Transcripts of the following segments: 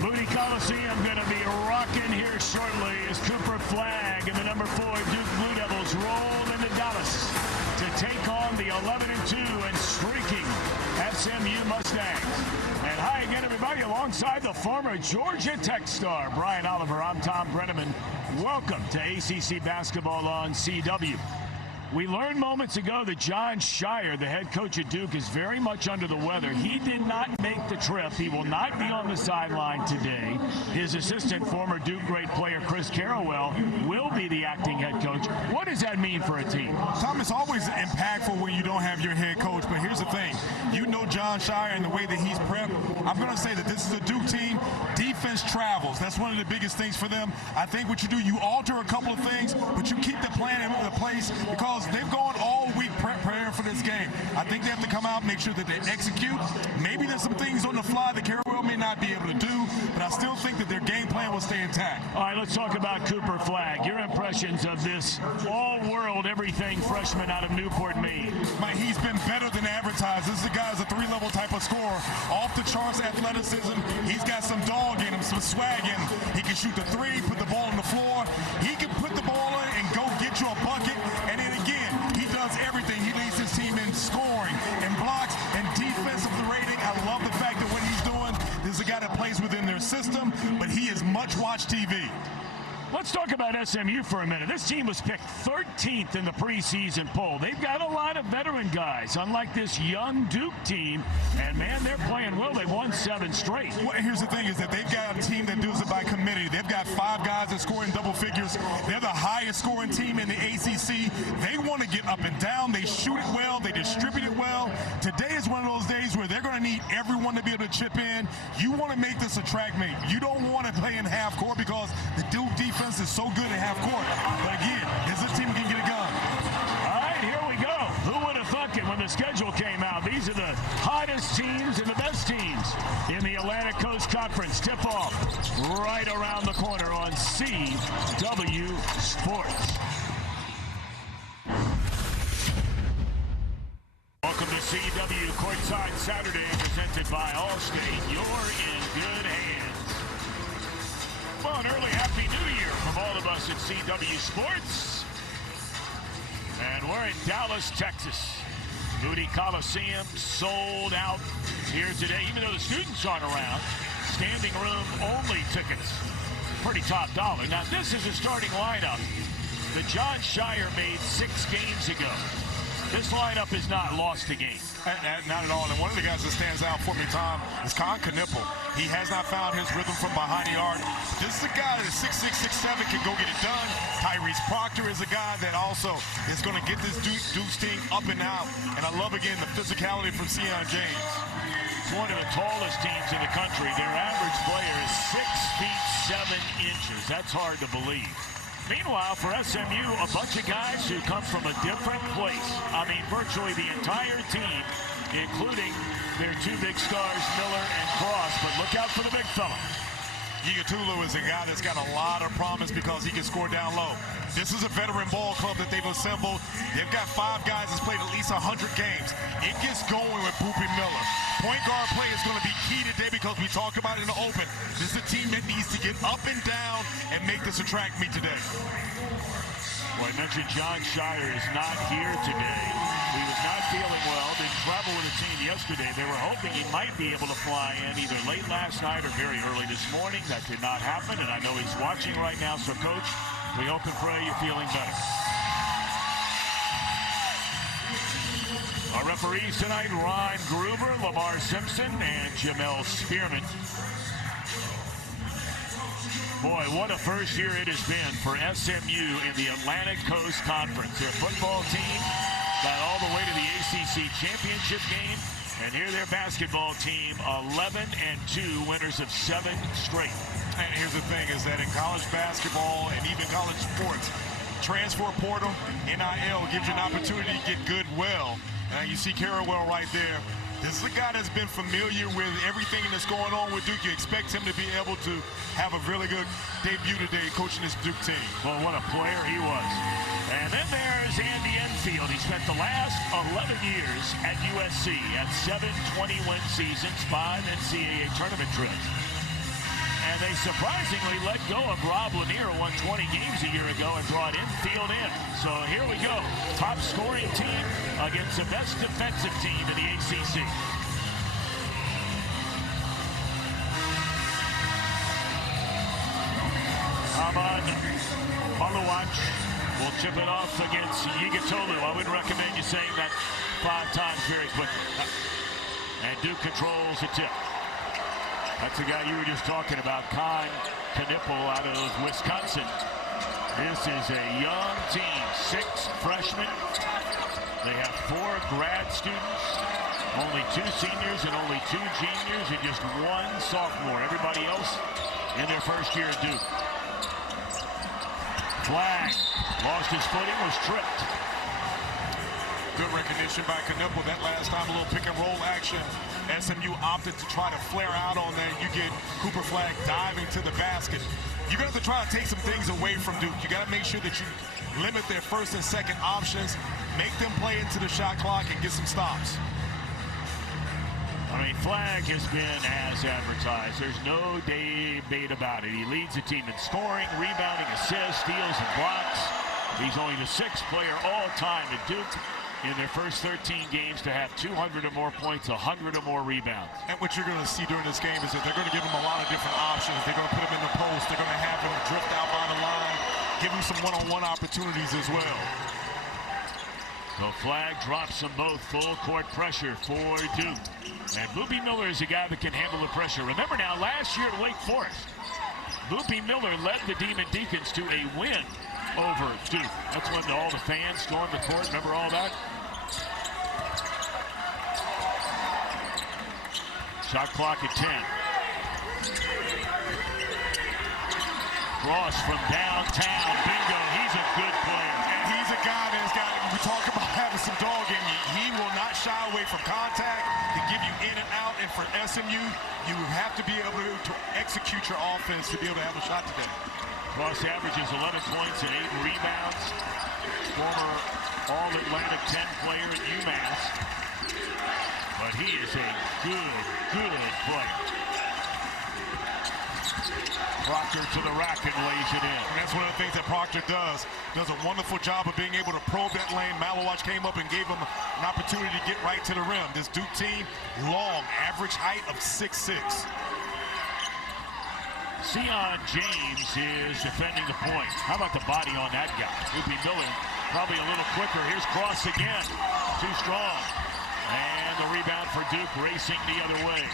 Moody Coliseum going to be rocking here shortly as Cooper Flagg and the number 4 Duke Blue Devils roll into Dallas to take on the 11-2 and streaking SMU Mustangs. And hi again, everybody, alongside the former Georgia Tech star, Brian Oliver. I'm Tom Brenneman. Welcome to ACC Basketball on CW. We learned moments ago that Jon Scheyer, the head coach at Duke, is very much under the weather. He did not make the trip. He will not be on the sideline today. His assistant, former Duke great player Chris Carrawell, will be the acting head coach. What does that mean for a team? Tom, it's always impactful when you don't have your head coach, but here's the thing. You know Jon Scheyer and the way that he's prepped. I'm going to say that this is a Duke team. Defense travels. That's one of the biggest things for them. I think what you do, you alter a couple of things, but you keep the plan in place because they've gone all week preparing for this game. I think they have to come out, make sure that they execute. Maybe there's some things on the fly that Carrawell may not be able to do, but I still think that their game plan will stay intact. All right, let's talk about Cooper Flagg. Your impressions of this all-world, everything freshman out of Newport, Maine. Man, he's been better than advertised. This is a guy who's a 3-level type of scorer. Off the charts athleticism. He's got some dog in him, some swag in him. He can shoot the 3, put the ball on the floor. He can put the ball in and go get you a bucket. And then again, he does everything. He leads his team in scoring and blocks and defensive rating. I love the fact that what he's doing, this is a guy that plays within their system, but he is much-watched TV. Let's talk about SMU for a minute. This team was picked 13th in the preseason poll. They've got a lot of veteran guys, unlike this young Duke team. And, man, they're playing well. They've won 7 straight. Well, here's the thing is that they've got a team that does it by committee. They've got 5 guys that score in double figures. They're the highest scoring team in the ACC. They want to get up and down. They shoot it well. They distribute it well. Today is one of those days where they're going to need everyone to be able to chip in. You want to make this a track meet. You don't want to play in half court because the Duke defense is so good at half court. But again, is this team can get it going? All right, here we go. Who would have thunk it when the schedule came out? These are the hottest teams and the best teams in the Atlantic Coast Conference. Tip-off right around the corner on CW Sports. Welcome to CW Courtside Saturday, presented by Allstate. You're in good hands. Well, an early Happy New Year from all of us at CW Sports. And we're in Dallas, Texas. Moody Coliseum sold out here today, even though the students aren't around. Standing room only tickets. Pretty top dollar. Now, this is a starting lineup that Jon Scheyer made 6 games ago. This lineup has not lost a game. Not at all. And one of the guys that stands out for me, Tom, is Con Knippel. He has not found his rhythm from behind the arc. This is a guy that is 6'6", 6'7", can go get it done. Tyrese Proctor is a guy that also is going to get this Duke's team up and out. And I love, again, the physicality from Sion James. It's one of the tallest teams in the country. Their average player is 6 feet 7 inches. That's hard to believe. Meanwhile, for SMU, a bunch of guys who come from a different place. I mean, virtually the entire team, including their 2 big stars, Miller and Cross. But look out for the big fella. Yigatulu is a guy that's got a lot of promise because he can score down low. This is a veteran ball club that they've assembled. They've got 5 guys that's played at least 100 games. It gets going with Boopy Miller. Point guard play is going to be key today because we talked about it in the open. This is a team that needs to get up and down and make this a track meet today. Well, I mentioned Jon Scheyer is not here today. He was not feeling well. Didn't travel with the team yesterday. They were hoping he might be able to fly in either late last night or very early this morning. That did not happen, and I know he's watching right now. So, Coach, we hope and pray you're feeling better. Our referees tonight, Ron Gruber, Lamar Simpson, and Jamel Spearman. Boy, what a first year it has been for SMU in the Atlantic Coast Conference. Their football team got all the way to the ACC championship game, and here their basketball team, 11-2, winners of 7 straight. And here's the thing is that in college basketball and even college sports, transfer portal, NIL gives you an opportunity to get good well. And you see Carrawell right there. This is a guy that's been familiar with everything that's going on with Duke. You expect him to be able to have a really good debut today coaching this Duke team. Well, what a player he was. And then there's Andy Enfield. He spent the last 11 years at USC at 7 20-win seasons, 5 NCAA tournament trips. And they surprisingly let go of Rob Lanier, who won 20 games a year ago, and brought infield in. So here we go. Top scoring team against the best defensive team in the ACC. Malawach will chip it off against Yigatolu. I wouldn't recommend you saying that 5 times very quickly. And Duke controls the tip. That's the guy you were just talking about, Con Knipple out of Wisconsin. This is a young team, 6 freshmen. They have 4 grad students, only 2 seniors and only 2 juniors, and just 1 sophomore. Everybody else in their first year at Duke. Flag, lost his footing, was tripped. Good recognition by Knipple. That last time, a little pick and roll action. SMU opted to try to flare out on that. You get Cooper Flag diving to the basket. You're going to have to try to take some things away from Duke. You got to make sure that you limit their first and second options, make them play into the shot clock, and get some stops. I mean, Flag has been as advertised. There's no debate about it. He leads the team in scoring, rebounding, assists, steals, and blocks. He's only the 6th player all-time at Duke in their first 13 games to have 200 or more points, 100 or more rebounds. And what you're going to see during this game is that they're going to give him a lot of different options. They're going to put him in the post. They're going to have him drift out by the line, give him some one-on-one opportunities as well. So Flag drops them both. Full court pressure for Duke. And Boopy Miller is a guy that can handle the pressure. Remember now, last year at Wake Forest, Boopy Miller led the Demon Deacons to a win over Duke. That's when all the fans stormed the court. Remember all that? Shot clock at 10. Cross from downtown. Bingo. He's a good player. And he's a guy that's got, we talk about having some dog in you. He will not shy away from contact to give you in and out. And for SMU, you have to be able to execute your offense to be able to have a shot today. Cross averages 11 points and 8 rebounds. Former All-Atlantic 10 player at UMass. But he is a good player. Proctor to the rack and lays it in. And that's one of the things that Proctor does. Does a wonderful job of being able to probe that lane. Malawach came up and gave him an opportunity to get right to the rim. This Duke team, long, average height of 6'6". Sion James is defending the point. How about the body on that guy? Boopy Miller probably a little quicker. Here's Cross again. Too strong. And the rebound for Duke racing the other way.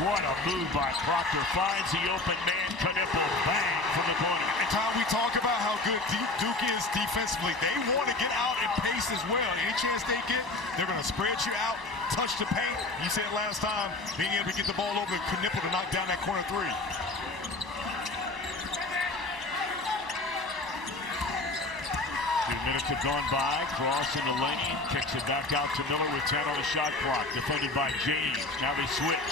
What a move by Proctor. Finds the open man. Knipple. Bang from the corner. And Tom, we talk about how good Duke is defensively. They want to get out and pace as well. Any chance they get, they're going to spread you out, touch the paint. You said last time, being able to get the ball over to Knipple to knock down that corner 3. 2 minutes have gone by. Cross in the lane. Kicks it back out to Miller with 10 on the shot clock. Defended by James. Now they switch.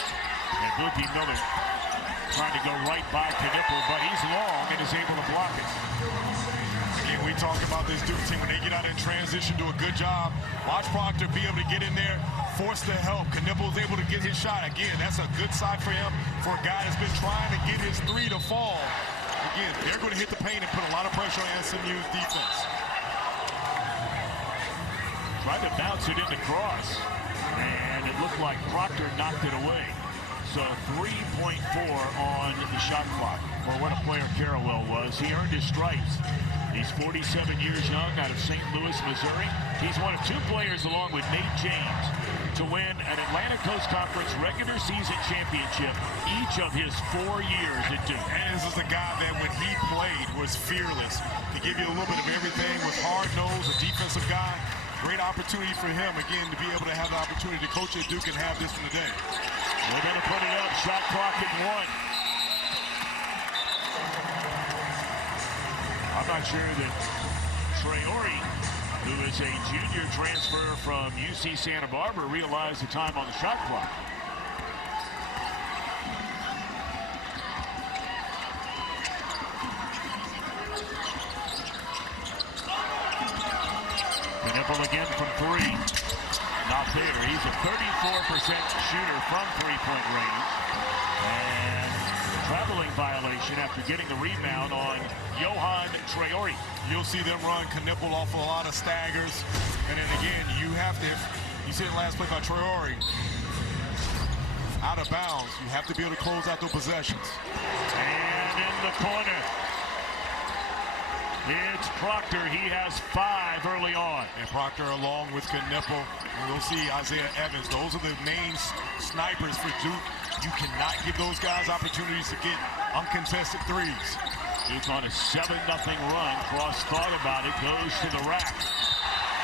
And Boopy Miller trying to go right by Knipple, but he's long and is able to block it. Again, we talk about this Duke team when they get out in transition, do a good job. Watch Proctor be able to get in there, force the help. Knipple is able to get his shot. Again, that's a good side for him for a guy that's been trying to get his 3 to fall. Again, they're going to hit the paint and put a lot of pressure on SMU's defense. Tried to bounce it into Cross, and it looked like Proctor knocked it away. So 3.4 on the shot clock, or what a player Carrawell was. He earned his stripes. He's 47 years young, out of St. Louis, Missouri. He's one of 2 players, along with Nate James, to win an Atlantic Coast Conference regular season championship each of his 4 years at Duke. And this is a guy that when he played was fearless. He give you a little bit of everything, was hard-nosed, a defensive guy. Great opportunity for him, again, to be able to have the opportunity to coach at Duke and have this one today. They're going to put it up. Shot clock at 1. I'm not sure that Traore, who is a junior transfer from UC Santa Barbara, realized the time on the shot clock. Knipple again from 3. Not there. He's a 34% shooter from 3-point range. And violation after getting the rebound on Johan Traore. You'll see them run Knipple off a lot of staggers. And then again, you have to, you see the last play by Traore, out of bounds. You have to be able to close out the possessions. And in the corner, it's Proctor. He has 5 early on. And Proctor along with Knipple. And we'll see Isaiah Evans. Those are the main snipers for Duke. You cannot give those guys opportunities to get uncontested threes. Duke on a 7-0 run. Cross thought about it, goes to the rack.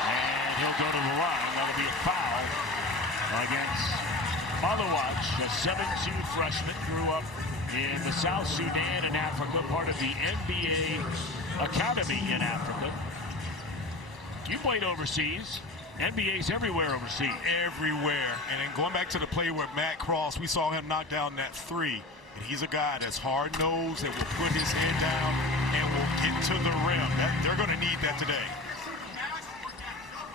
And he'll go to the line. That'll be a foul against Malawach, a 7'2" freshman, grew up in the South Sudan in Africa, part of the NBA Academy in Africa. You played overseas. NBA's everywhere overseas. Everywhere. And then going back to the play where Matt Cross, we saw him knock down that 3. And he's a guy that's hard-nosed and will put his head down and will get to the rim. They're going to need that today.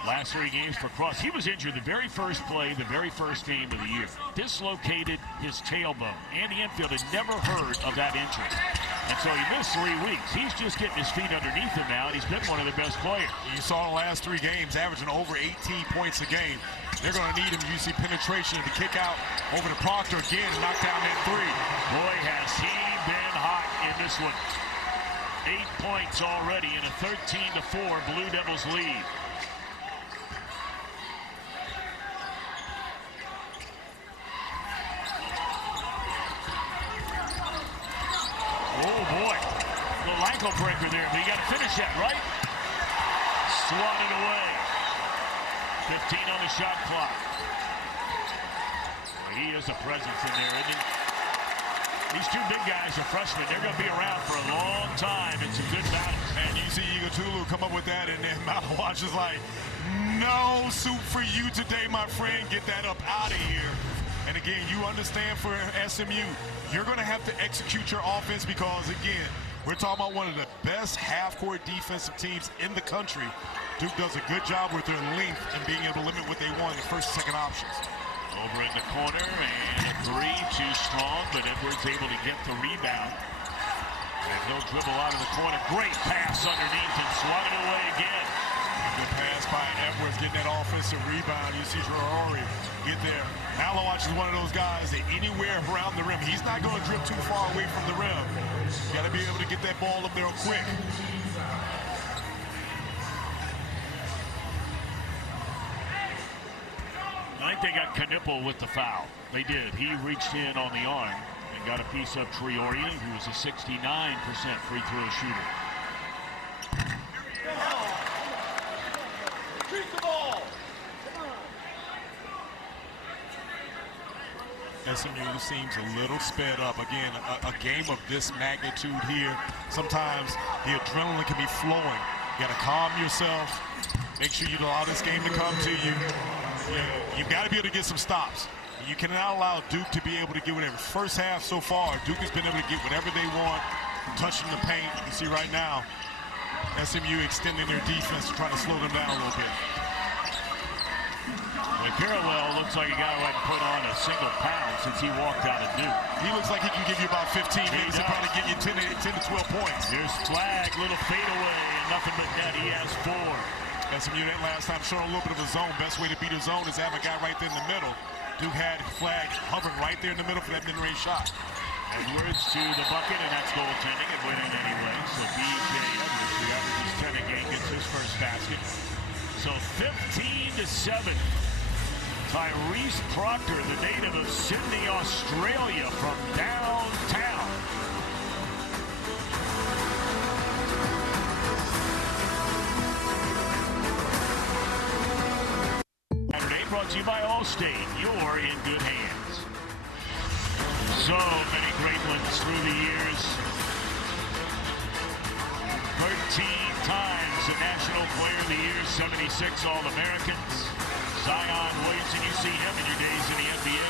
Last 3 games for Cross. He was injured the very first play, the very first game of the year. Dislocated his tailbone. Andy Enfield had never heard of that injury. And so he missed 3 weeks. He's just getting his feet underneath him now, and he's been one of the best players. You saw the last 3 games averaging over 18 points a game. They're going to need him. You see penetration to kick out over to Proctor again, knock down that 3. Boy, has he been hot in this one. 8 points already in a 13-4 Blue Devils lead. Oh, boy. Little ankle breaker there, but you got to finish that, right? Swatted away. 15 on the shot clock. He is a presence in there, isn't he? These 2 big guys are freshmen. They're going to be around for a long time. It's a good battle. And you see Igatulu come up with that, and then Malawach is like, no soup for you today, my friend. Get that up out of here. And again, you understand for SMU, you're going to have to execute your offense because, again, we're talking about one of the best half-court defensive teams in the country. Duke does a good job with their length and being able to limit what they want in first and second options. Over in the corner, and a 3, too strong, but Edwards able to get the rebound. And he'll dribble out of the corner. Great pass underneath and swatted away again. Good pass by Edwards, getting that offensive rebound. You see Traore get there. Malawach is one of those guys that anywhere around the rim, he's not going to dribble too far away from the rim. You got to be able to get that ball up there quick. I think they got Knipple with the foul. They did. He reached in on the arm and got a piece of Traore, who was a 69% free throw shooter. SMU seems a little sped up. Again, a game of this magnitude here, sometimes the adrenaline can be flowing. You got to calm yourself. Make sure you allow this game to come to you. You've got to be able to get some stops. You cannot allow Duke to be able to get whatever. First half so far, Duke has been able to get whatever they want, touching the paint. You can see right now, SMU extending their defense to try to slow them down a little bit. Parallel looks like a guy who hadn't put on a single pound since he walked out of Duke. He looks like he can give you about 15 minutes and probably give you 10 to 12 points. Here's Flag, little fadeaway, and nothing but net. He has 4. SMU that last time showing a little bit of a zone. Best way to beat a zone is to have a guy right there in the middle. Duke had Flag hovering right there in the middle for that mid-range shot. Edwards to the bucket, and that's goaltending. It went in anyway. So B.J. Edwards, who averages 10 a game, gets his first basket. So 15-7. Tyrese Proctor, the native of Sydney, Australia, from downtown. Saturday brought to you by Allstate. You're in good hands. So many great ones through the years. 13 times the National Player of the Year, 76 All-Americans. Zion Williamson, you see him in your days in the NBA.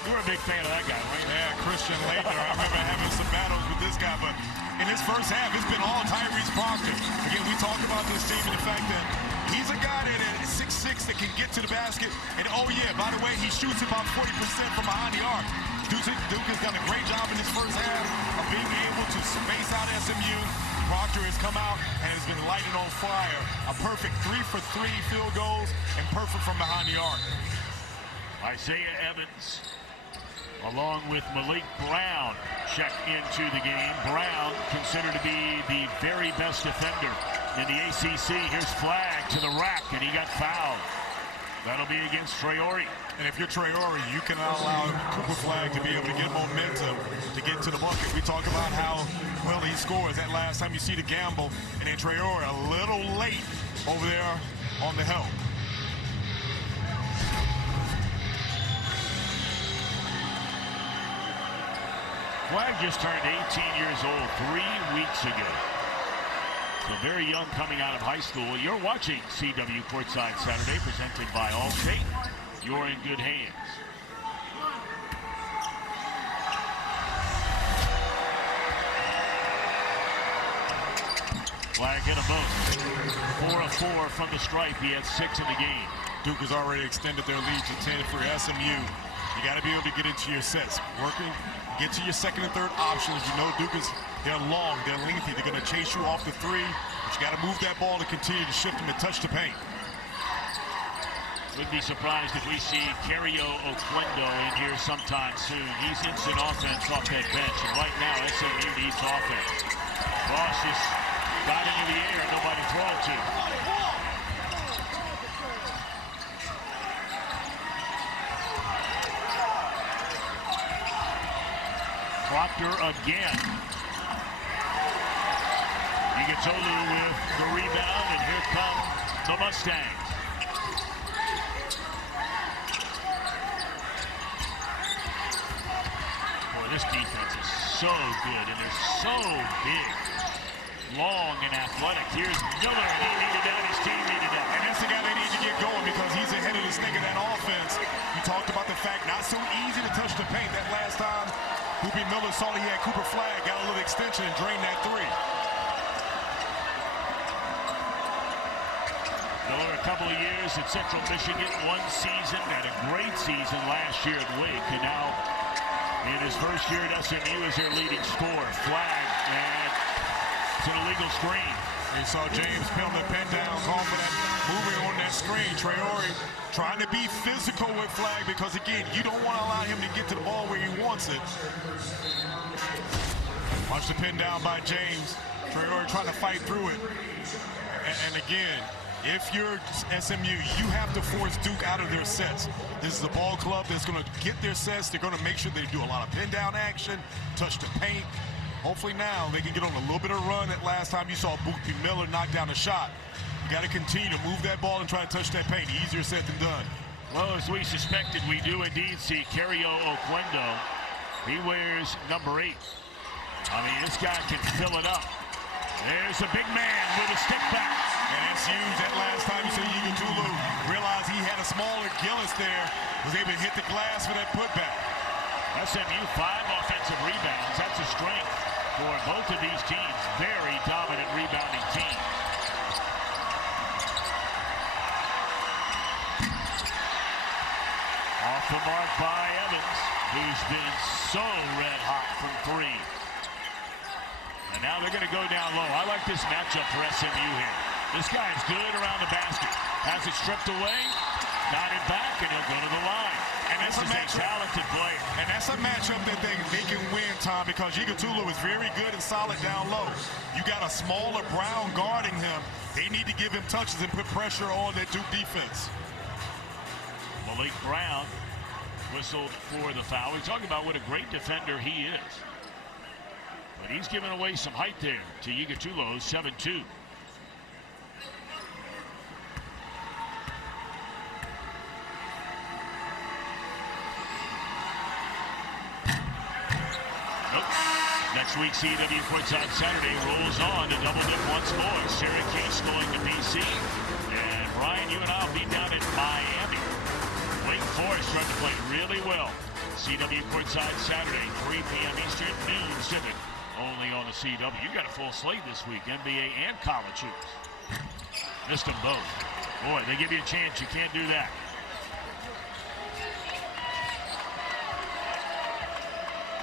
You were a big fan of that guy, right? Yeah, Christian Laettner. I remember having some battles with this guy, but in his first half, it's been all Tyrese Proctor. Again, we talked about this team and the fact that He's a guy that at 6'6" that can get to the basket. And oh yeah, by the way, he shoots about 40% from behind the arc. Duke has done a great job in his first half of being able to space out SMU. Proctor has come out and has been lighting on fire. A perfect 3-for-3 field goals and perfect from behind the arc. Isaiah Evans, along with Malik Brown, check into the game. Brown considered to be the very best defender in the ACC. Here's Flagg to the rack, and he got fouled. That'll be against Traore. And if you're Traore, you cannot allow Cooper Flagg to be able to get momentum to get to the bucket. We talk about how well he scores. That last time you see the gamble, and then Traore a little late over there on the help. Flagg just turned 18 years old 3 weeks ago. So very young coming out of high school. You're watching CW Courtside Saturday, presented by Allstate. You're in good hands. Flagg hit a both. 4 of 4 from the stripe. He had 6 in the game. Duke has already extended their lead to 10 for SMU. You got to be able to get into your sets. Working, get to your second and third options. You know Duke is, they're long, they're lengthy. They're going to chase you off the three. But you got to move that ball to continue to shift them and touch the paint. Wouldn't be surprised if we see Cario Oquendo in here sometime soon. He's instant offense off that bench, and right now SMU needs offense. Ross just got into the air, nobody to throw it to. Proctor again. Igutolu with the rebound, and here come the Mustangs. This defense is so good, and they're so big, long, and athletic. Here's Miller, and he needed that. His team needed that. And that's the guy they need to get going because he's ahead of the snake of that offense. You talked about the fact not so easy to touch the paint. That last time, Hoopy Miller saw he had Cooper Flagg, got a little extension and drained that three. Miller, a couple of years at Central Michigan, 1 season, had a great season last year at Wake, and now in his first year at SMU is their leading scorer. Flagg, and it's an illegal screen. You saw James pin the pin down, confident, moving on that screen. Traore trying to be physical with Flagg because, again, you don't want to allow him to get to the ball where he wants it. Watch the pin down by James. Traore trying to fight through it. And again, if you're SMU, you have to force Duke out of their sets. This is a ball club that's going to get their sets. They're going to make sure they do a lot of pin-down action, touch the paint. Hopefully now they can get on a little bit of run. That last time you saw Hoopy Miller knock down a shot. You got to continue to move that ball and try to touch that paint. Easier said than done. Well, as we suspected, we do indeed see Cario Oquendo. He wears number 8. I mean, this guy can fill it up. There's a big man with a stick back. And that's huge. That last time you saw Igutolu realized he had a smaller Gillis there, was able to hit the glass for that putback. SMU 5 offensive rebounds. That's a strength for both of these teams. Very dominant rebounding team. Off the mark by Evans, who's been so red hot from 3. And now they're going to go down low. I like this matchup for SMU here. This guy's good around the basket. Has it stripped away, got it back, and he'll go to the line. And this is a talented player. And that's a matchup that they can win, Tom, because Igutolu is very good and solid down low. You got a smaller Brown guarding him. They need to give him touches and put pressure on that Duke defense. Malik Brown whistled for the foul. We're talking about what a great defender he is. But he's giving away some height there to Igutolu, 7'2". Next week, CW Courtside Saturday rolls on to double dip once more. Syracuse going to BC. And Brian, you and I will be down in Miami. Wake Forest trying to play really well. CW Courtside Saturday, 3 p.m. Eastern, noon Pacific. Only on the CW. You got a full slate this week, NBA and college hoops. Missed them both. Boy, they give you a chance. You can't do that.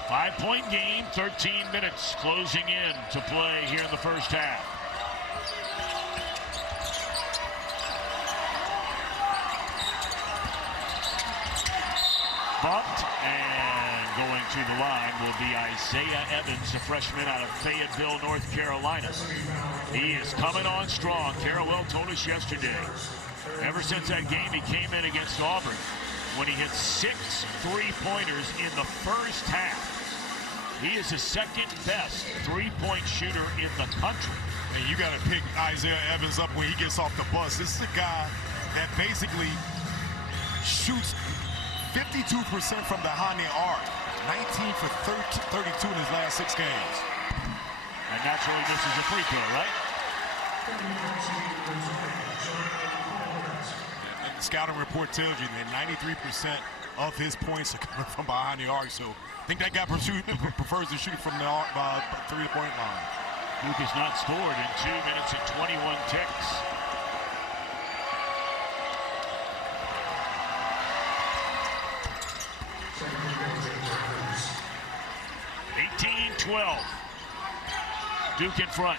Five-point game, 13 minutes closing in to play here in the first half. Bumped, and going to the line will be Isaiah Evans, a freshman out of Fayetteville, North Carolina. He is coming on strong. Carrawell told us yesterday, ever since that game he came in against Auburn, when he hit 6 3-pointers in the first half. He is the second best three-point shooter in the country. And you got to pick Isaiah Evans up when he gets off the bus. This is a guy that basically shoots 52% from behind the arc, 19 for 32 in his last 6 games. And naturally, this is a free throw, right? And the scouting report tells you that 93% of his points are coming from behind the arc. So I think that guy prefers to shoot from the 3-point line. Duke has not scored in 2 minutes and 21 ticks. Duke in front.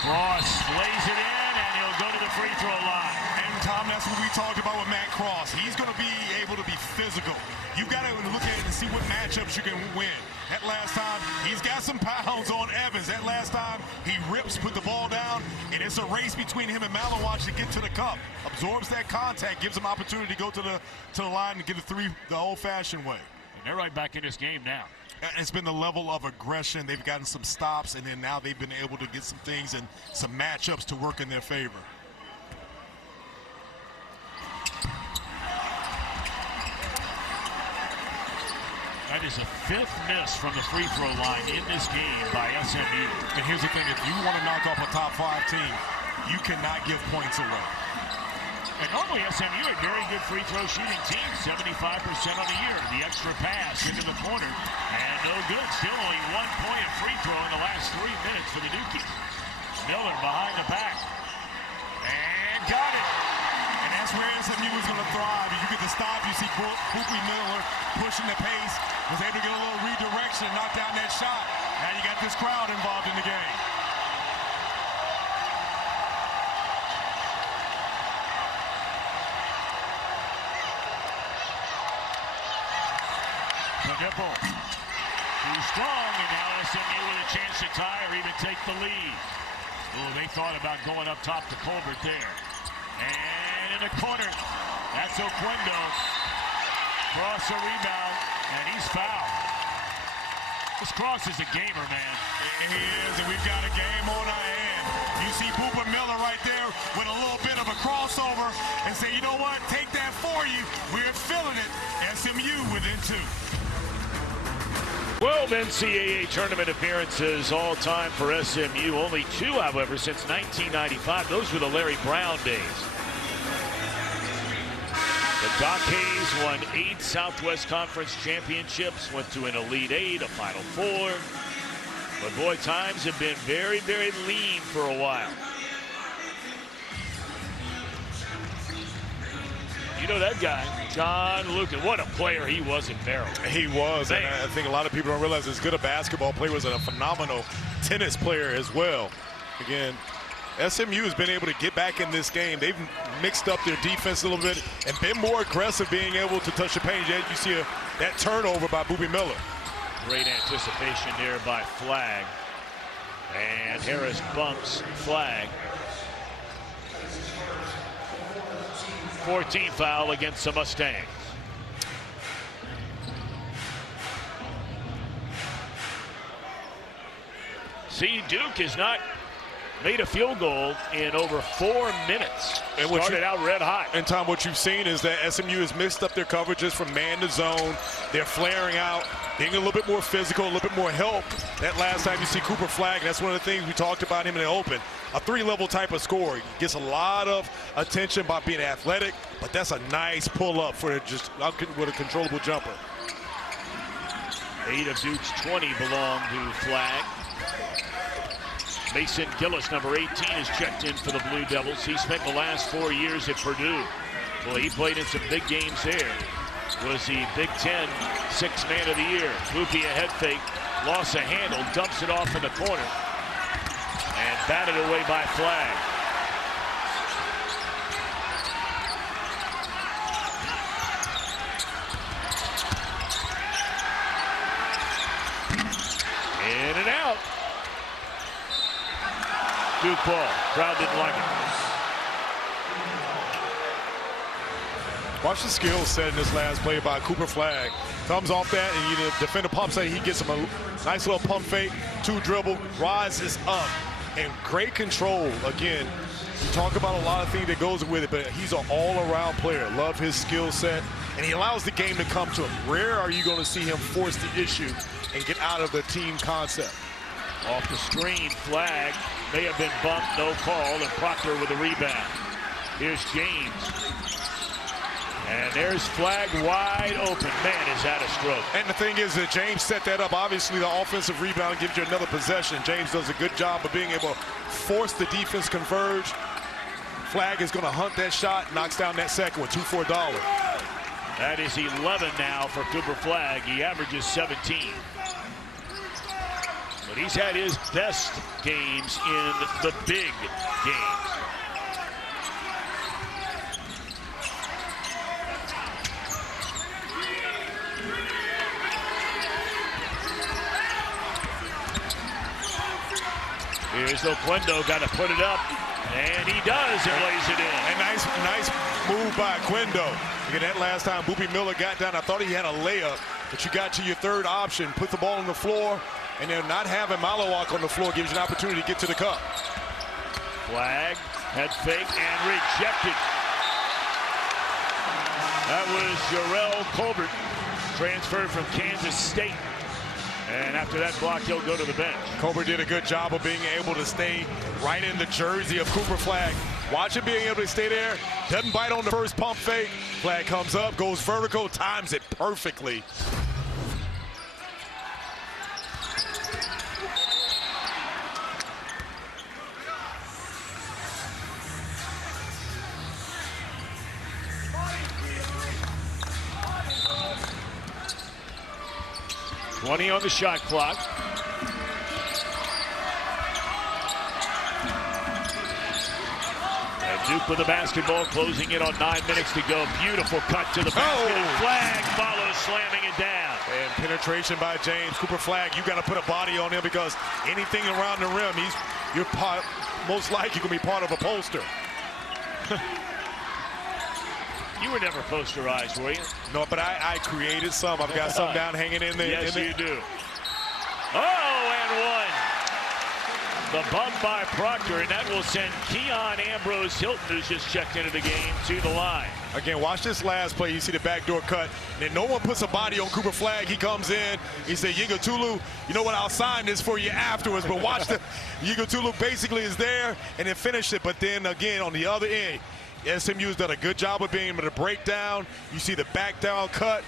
Cross lays it in, and he'll go to the free throw line. And Tom, that's what we talked about with Matt Cross. He's going to be able to be physical. You've got to look at it and see what matchups you can win. That last time, he's got some pounds on Evans. That last time, he rips, put the ball down, and it's a race between him and Malawach to get to the cup. Absorbs that contact, gives him opportunity to go to the line and get a three the old-fashioned way. And they're right back in this game now. And it's been the level of aggression. They've gotten some stops, and then now they've been able to get some things and some matchups to work in their favor. That is a 5th miss from the free throw line in this game by SMU. And here's the thing, if you want to knock off a top 5 team, you cannot give points away. And normally SMU a very good free throw shooting team, 75% on the year. The extra pass into the corner, and no good. Still only 1 point of free throw in the last 3 minutes for the Dukies. Miller behind the back, and got it. And that's where SMU is going to thrive. You get the stop, you see Boopy Miller pushing the pace, was able to get a little redirection and knock down that shot. Now you got this crowd involved in the game. The nipple. Too strong, and now SMU with a chance to tie or even take the lead. Oh, they thought about going up top to Colbert there. And in the corner, that's Oquendo. Cross a rebound, and he's fouled. This Cross is a gamer, man. He is, and we've got a game on our hand. You see Booper Miller right there with a little bit of a crossover and say, you know what, take that for you. We're feeling it. SMU within 2. 12 NCAA tournament appearances all time for SMU. Only 2, however, since 1995. Those were the Larry Brown days. The Doc Hayes won 8 Southwest Conference championships, went to an Elite 8, a Final 4. But boy, times have been very, very lean for a while. You know that guy, John Lucan. What a player he was in Maryland. He was, man. And I think a lot of people don't realize as good a basketball player was a phenomenal tennis player as well. Again, SMU has been able to get back in this game. They've mixed up their defense a little bit and been more aggressive, being able to touch the paint. Yet you see that turnover by Boobie Miller. Great anticipation there by Flagg. And Harris bumps Flagg. 14th foul against the Mustangs. See, Duke is not made a field goal in over 4 minutes. And started out red hot. And Tom, what you've seen is that SMU has mixed up their coverages from man to zone. They're flaring out, being a little bit more physical, a little bit more help. That last time you see Cooper Flagg, that's one of the things we talked about him in the open. A 3-level type of scorer. He gets a lot of attention by being athletic, but that's a nice pull-up for just with a controllable jumper. 8 of Duke's 20 belong to Flagg. Mason Gillis, number 18, is checked in for the Blue Devils. He spent the last 4 years at Purdue. Well, he played in some big games there. Was the Big Ten Sixth Man of the Year. Loopy a head fake, lost a handle, dumps it off in the corner, and batted away by Flagg. In and out. Duke ball. Crowd didn't like it. Watch the skill set in this last play by Cooper Flagg. Comes off that, and the defender pumps it. He gets him a nice little pump fake, 2 dribble, rises up, and great control. Again, we talk about a lot of things that goes with it, but he's an all-around player. Love his skill set, and he allows the game to come to him. Rare are you going to see him force the issue and get out of the team concept. Off the screen, Flagg may have been bumped, no call, and Proctor with a rebound. Here's James. And there's Flagg wide open. Man, is that a stroke. And the thing is that James set that up. Obviously, the offensive rebound gives you another possession. James does a good job of being able to force the defense converge. Flagg is going to hunt that shot, knocks down that second with 2 for $1. That is 11 now for Cooper Flagg. He averages 17. But he's had his best games in the big games. Here's Oquendo, got to put it up, and he does, and lays it in. A nice move by Oquendo. Again, that last time Boopie Miller got down, I thought he had a layup, but you got to your third option, put the ball on the floor, and then not having Malawak on the floor gives you an opportunity to get to the cup. Flagg, head fake, and rejected. That was Jarrell Colbert, transferred from Kansas State. And after that block, he'll go to the bench. Colbert did a good job of being able to stay right in the jersey of Cooper Flagg. Watch him being able to stay there. Doesn't bite on the first pump fake. Flagg comes up, goes vertical, times it perfectly. $20 on the shot clock. And Duke with the basketball, closing in on 9 minutes to go. Beautiful cut to the basket. And Flagg follows, slamming it down. And penetration by James. Cooper Flagg, you got to put a body on him because anything around the rim, you're most likely going to be part of a poster. You were never posterized, were you? No, but I created some. I've got some down hanging in there. Yes, you do. Oh, and one. The bump by Proctor, and that will send Keon Ambrose Hilton, who's just checked into the game, to the line. Again, watch this last play. You see the backdoor cut. And then no one puts a body on Cooper Flagg. He comes in. He said, Yiga Tulu, you know what? I'll sign this for you afterwards. But watch the Yiga Tulu basically is there and then finish it. But then again, on the other end, SMU's done a good job of being able to break down. You see the back down cut.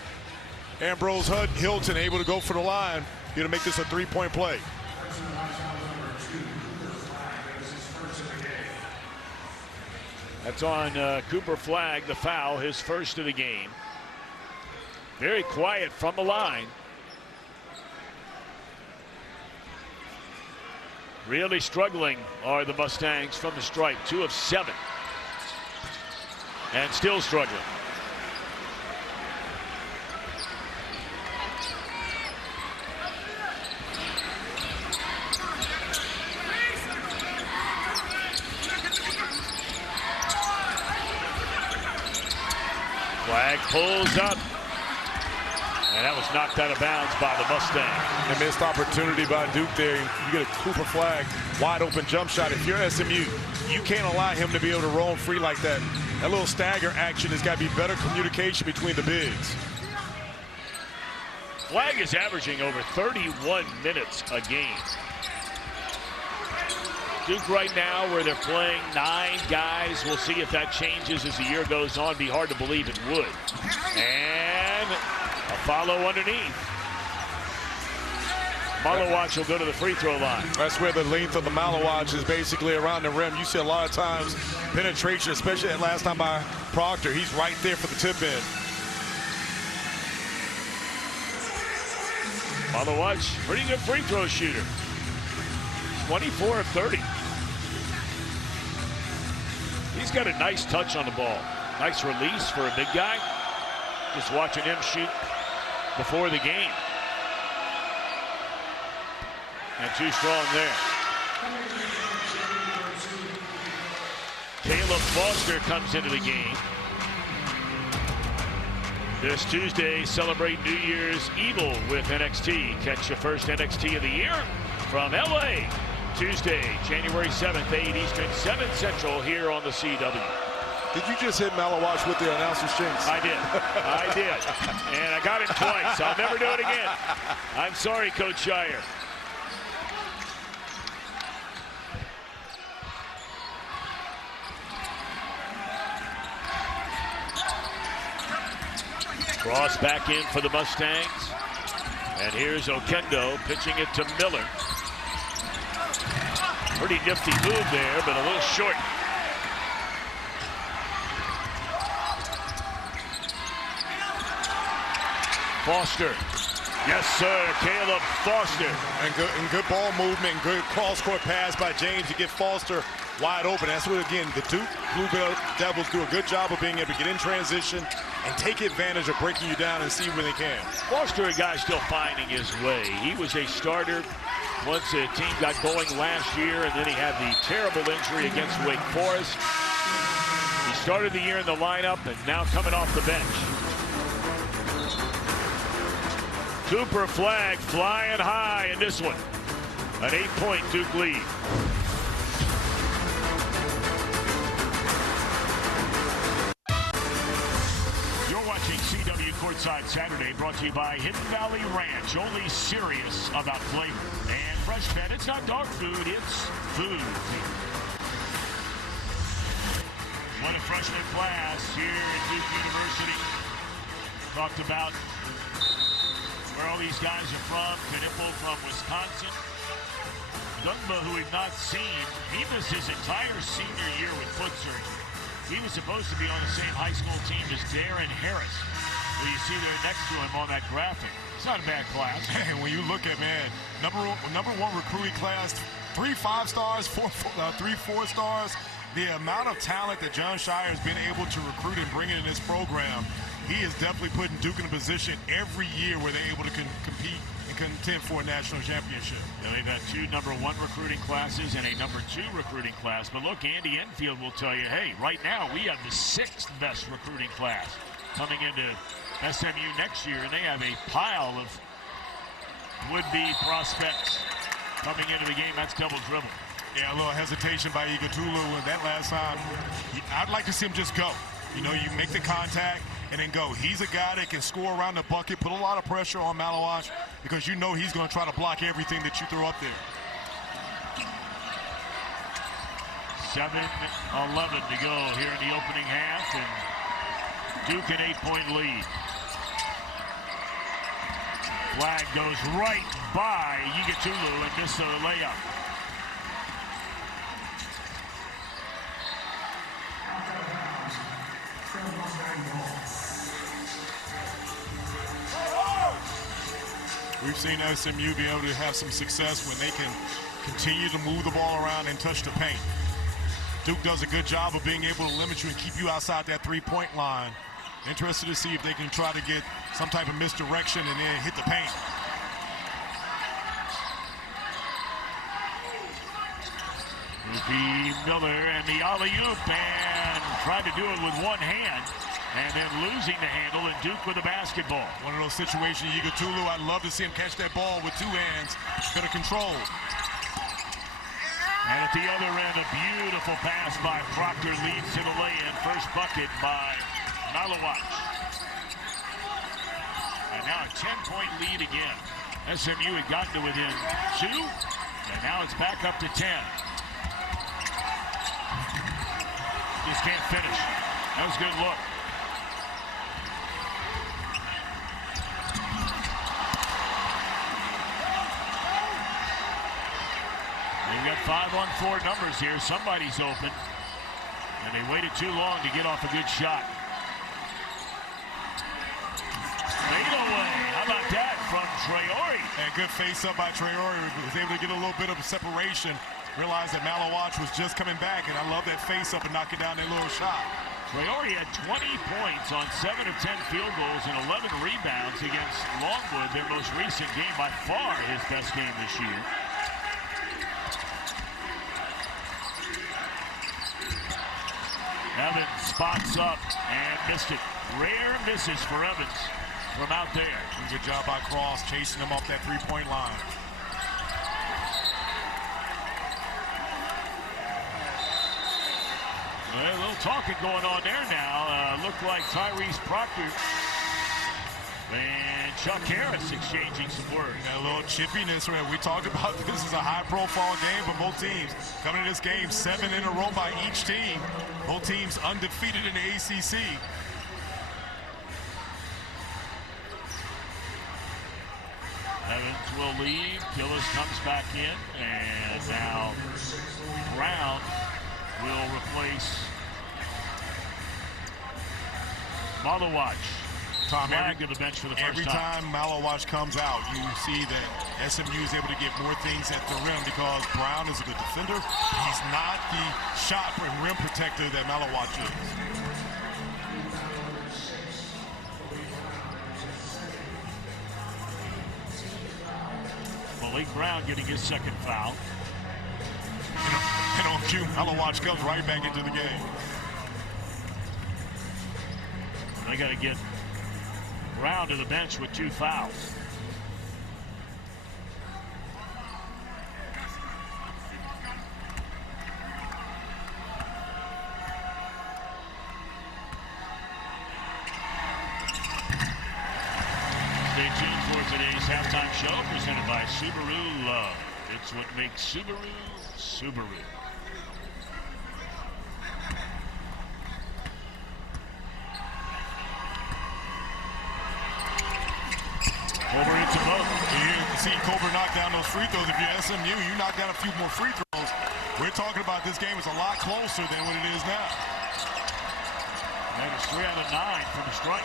Ambrose Hilton able to go for the line here to make this a 3-point play. That's on Cooper Flagg, the foul, his first of the game. Very quiet from the line. Really struggling are the Mustangs from the stripe. 2 of 7. And still struggling. Flagg pulls up. And that was knocked out of bounds by the Mustangs. A missed opportunity by Duke there. You get a Cooper Flag, wide open jump shot. If you're SMU, you can't allow him to be able to roam free like that. That little stagger action has got to be better communication between the bigs. Flag is averaging over 31 minutes a game. Duke right now, where they're playing 9 guys. We'll see if that changes as the year goes on. Be hard to believe it would. And a follow underneath. Malawach will go to the free throw line. That's where the length of the Malawach is basically around the rim. You see a lot of times penetration, especially that last time by Proctor. He's right there for the tip in. Malawach, pretty good free throw shooter. 24 of 30. He's got a nice touch on the ball. Nice release for a big guy. Just watching him shoot before the game. And too strong there. Caleb Foster comes into the game. This Tuesday, celebrate New Year's Evil with NXT. Catch your first NXT of the year from LA. Tuesday, January 7th, 8 Eastern, 7 Central here on the CW. Did you just hit Malawach with the announcer's jinx? I did. I did. And I got it twice. I'll never do it again. I'm sorry, Coach Shire. Cross back in for the Mustangs. And here's Okendo pitching it to Miller. Pretty nifty move there, but a little short. Foster. Yes, sir. Caleb Foster. And good ball movement and good cross-court pass by James to get Foster wide open. That's what, again, the Duke Blue Devils do a good job of being able to get in transition and take advantage of breaking you down and see when they can. Foster, a guy still finding his way. He was a starter once the team got going last year, and then he had the terrible injury against Wake Forest. He started the year in the lineup and now coming off the bench. Cooper Flag flying high in this one. An 8-point Duke lead. You're watching CW Courtside Saturday, brought to you by Hidden Valley Ranch. Only serious about flavor. And Fresh Fed, it's not dog food, it's food. What a freshman class here at Duke University. Talked about where all these guys are from. Knipple from Wisconsin. Gungba, who we've not seen, he missed his entire senior year with foot surgery. He was supposed to be on the same high school team as Darren Harris, who you see there next to him on that graphic. It's not a bad class. And when you look at, man, number one recruiting class, 3 5-stars, 3 4-stars, the amount of talent that Jon Scheyer has been able to recruit and bring in this program, he is definitely putting Duke in a position every year where they're able to compete and contend for a national championship. Yeah, they've had 2 number 1 recruiting classes and a number 2 recruiting class. But look, Andy Enfield will tell you, hey, right now we have the 6th best recruiting class coming into SMU next year, and they have a pile of would-be prospects coming into the game. That's double dribble. Yeah, a little hesitation by Igatulu with that last time. I'd like to see him just go. You know, you make the contact and then go. He's a guy that can score around the bucket, put a lot of pressure on Malawach because you know he's going to try to block everything that you throw up there. 7-11 to go here in the opening half, and Duke an 8-point lead. Flag goes right by Igatulu and missed the layup. We've seen SMU be able to have some success when they can continue to move the ball around and touch the paint. Duke does a good job of being able to limit you and keep you outside that 3-point line. Interested to see if they can try to get some type of misdirection and then hit the paint. Miller and the alley-oop, and tried to do it with one hand. And then losing the handle, and Duke with the basketball. One of those situations, Yigatulu, I'd love to see him catch that ball with two hands. Bit of control. And at the other end, a beautiful pass by Proctor leads to the lay-in. First bucket by Malawach. And now a 10-point lead again. SMU had gotten to within 2, and now it's back up to 10. Just can't finish. That was a good look. We've got 5-on-4 numbers here. Somebody's open. And they waited too long to get off a good shot. Fade away. How about that from Traore? And good face-up by Traore. Was able to get a little bit of separation. Realized that Malawach was just coming back, and I love that face-up and knocking down that little shot. Traore had 20 points on 7 of 10 field goals and 11 rebounds against Longwood, their most recent game, by far his best game this year. Evans spots up and missed it. Rare misses for Evans from out there. Good job by Cross chasing him off that three-point line. Well, a little talking going on there now. Looked like Tyrese Proctor and Chuck Harris exchanging some words. Got a little chippiness. We talked about this is a high-profile game for both teams. Coming to this game, 7 in a row by each team. Both teams undefeated in the ACC. Evans will leave. Gillis comes back in, and now Brown will replace Malawach. Flag to the bench for the first every time Malawach comes out, you see that SMU is able to get more things at the rim because Brown is a good defender. He's not the shot and rim protector that Malawach is. Malik Brown getting his second foul. And on cue, Malawach comes right back into the game. They got to get Brown to the bench with 2 fouls. Stay tuned for today's halftime show presented by Subaru Love. It's what makes Subaru, Subaru. Over into both. You see Cobra knock down those free throws. If you're SMU, you knock down a few more free throws. We're talking about this game is a lot closer than what it is now. That is 3 out of 9 from the strike.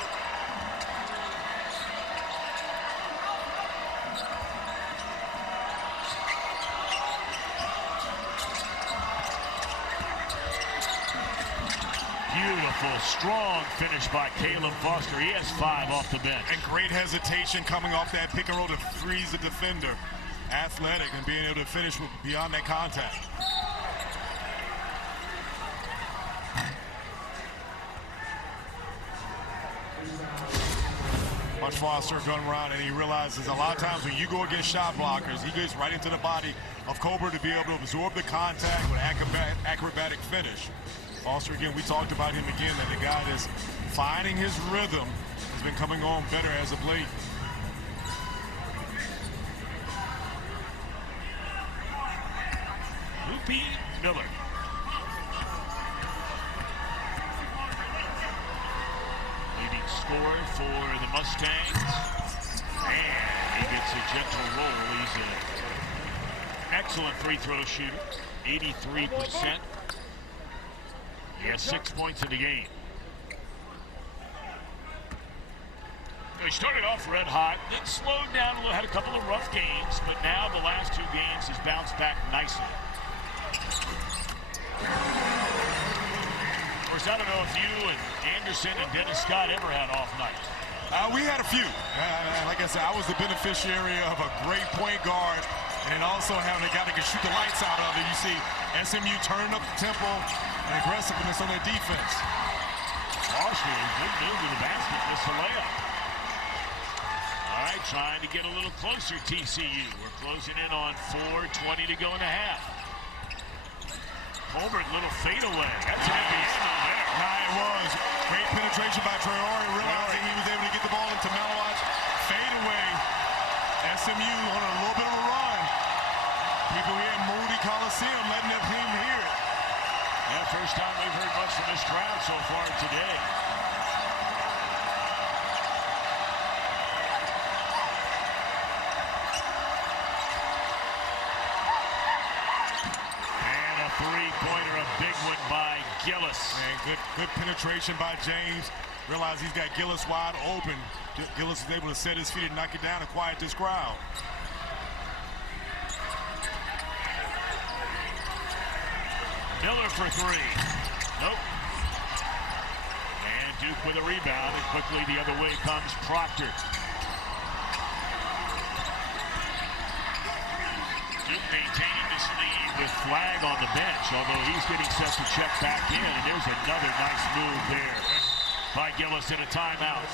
Beautiful, strong finish by Caleb Foster. He has 5 off the bench. And great hesitation coming off that pick and roll to freeze the defender. Athletic and being able to finish with beyond that contact. Watch Foster gun around, and he realizes a lot of times when you go against shot blockers, he goes right into the body of Cobra to be able to absorb the contact with acrobatic finish. Foster, again, we talked about him again, that the guy that's finding his rhythm has been coming on better as of late. Rupi Miller. Leading scorer for the Mustangs. And he gets a gentle roll. He's an excellent free throw shooter. 83%. He has 6 points in the game. He started off red hot, then slowed down a little, had a couple of rough games, but now the last 2 games has bounced back nicely. Of course, I don't know if you and Anderson and Dennis Scott ever had off nights. We had a few. Like I said, I was the beneficiary of a great point guard and also having a guy that can shoot the lights out of it. You see SMU turning up the tempo and aggressiveness on their defense. Foster, good move to the basket, missed the layup. All right, trying to get a little closer, TCU. We're closing in on 4:20 to go in the half. Colbert, little fadeaway. That's an NBA move there. Nah, it was. Great penetration by Traore, realizing he was able to get the ball into Malawatch. Fadeaway. SMU on a little bit of a run. People here in Moody Coliseum letting their team hear it. Yeah, first time we've heard much from this crowd so far today. And a three-pointer, a big one by Gillis. Man, good penetration by James. Realize he's got Gillis wide open. Gillis is able to set his feet and knock it down and quiet this crowd. Miller for three. Nope. And Duke with a rebound, and quickly the other way comes Proctor. Duke maintaining this lead with Flag on the bench, although he's getting set to check back in, and there's another nice move there by Gillis in a timeout.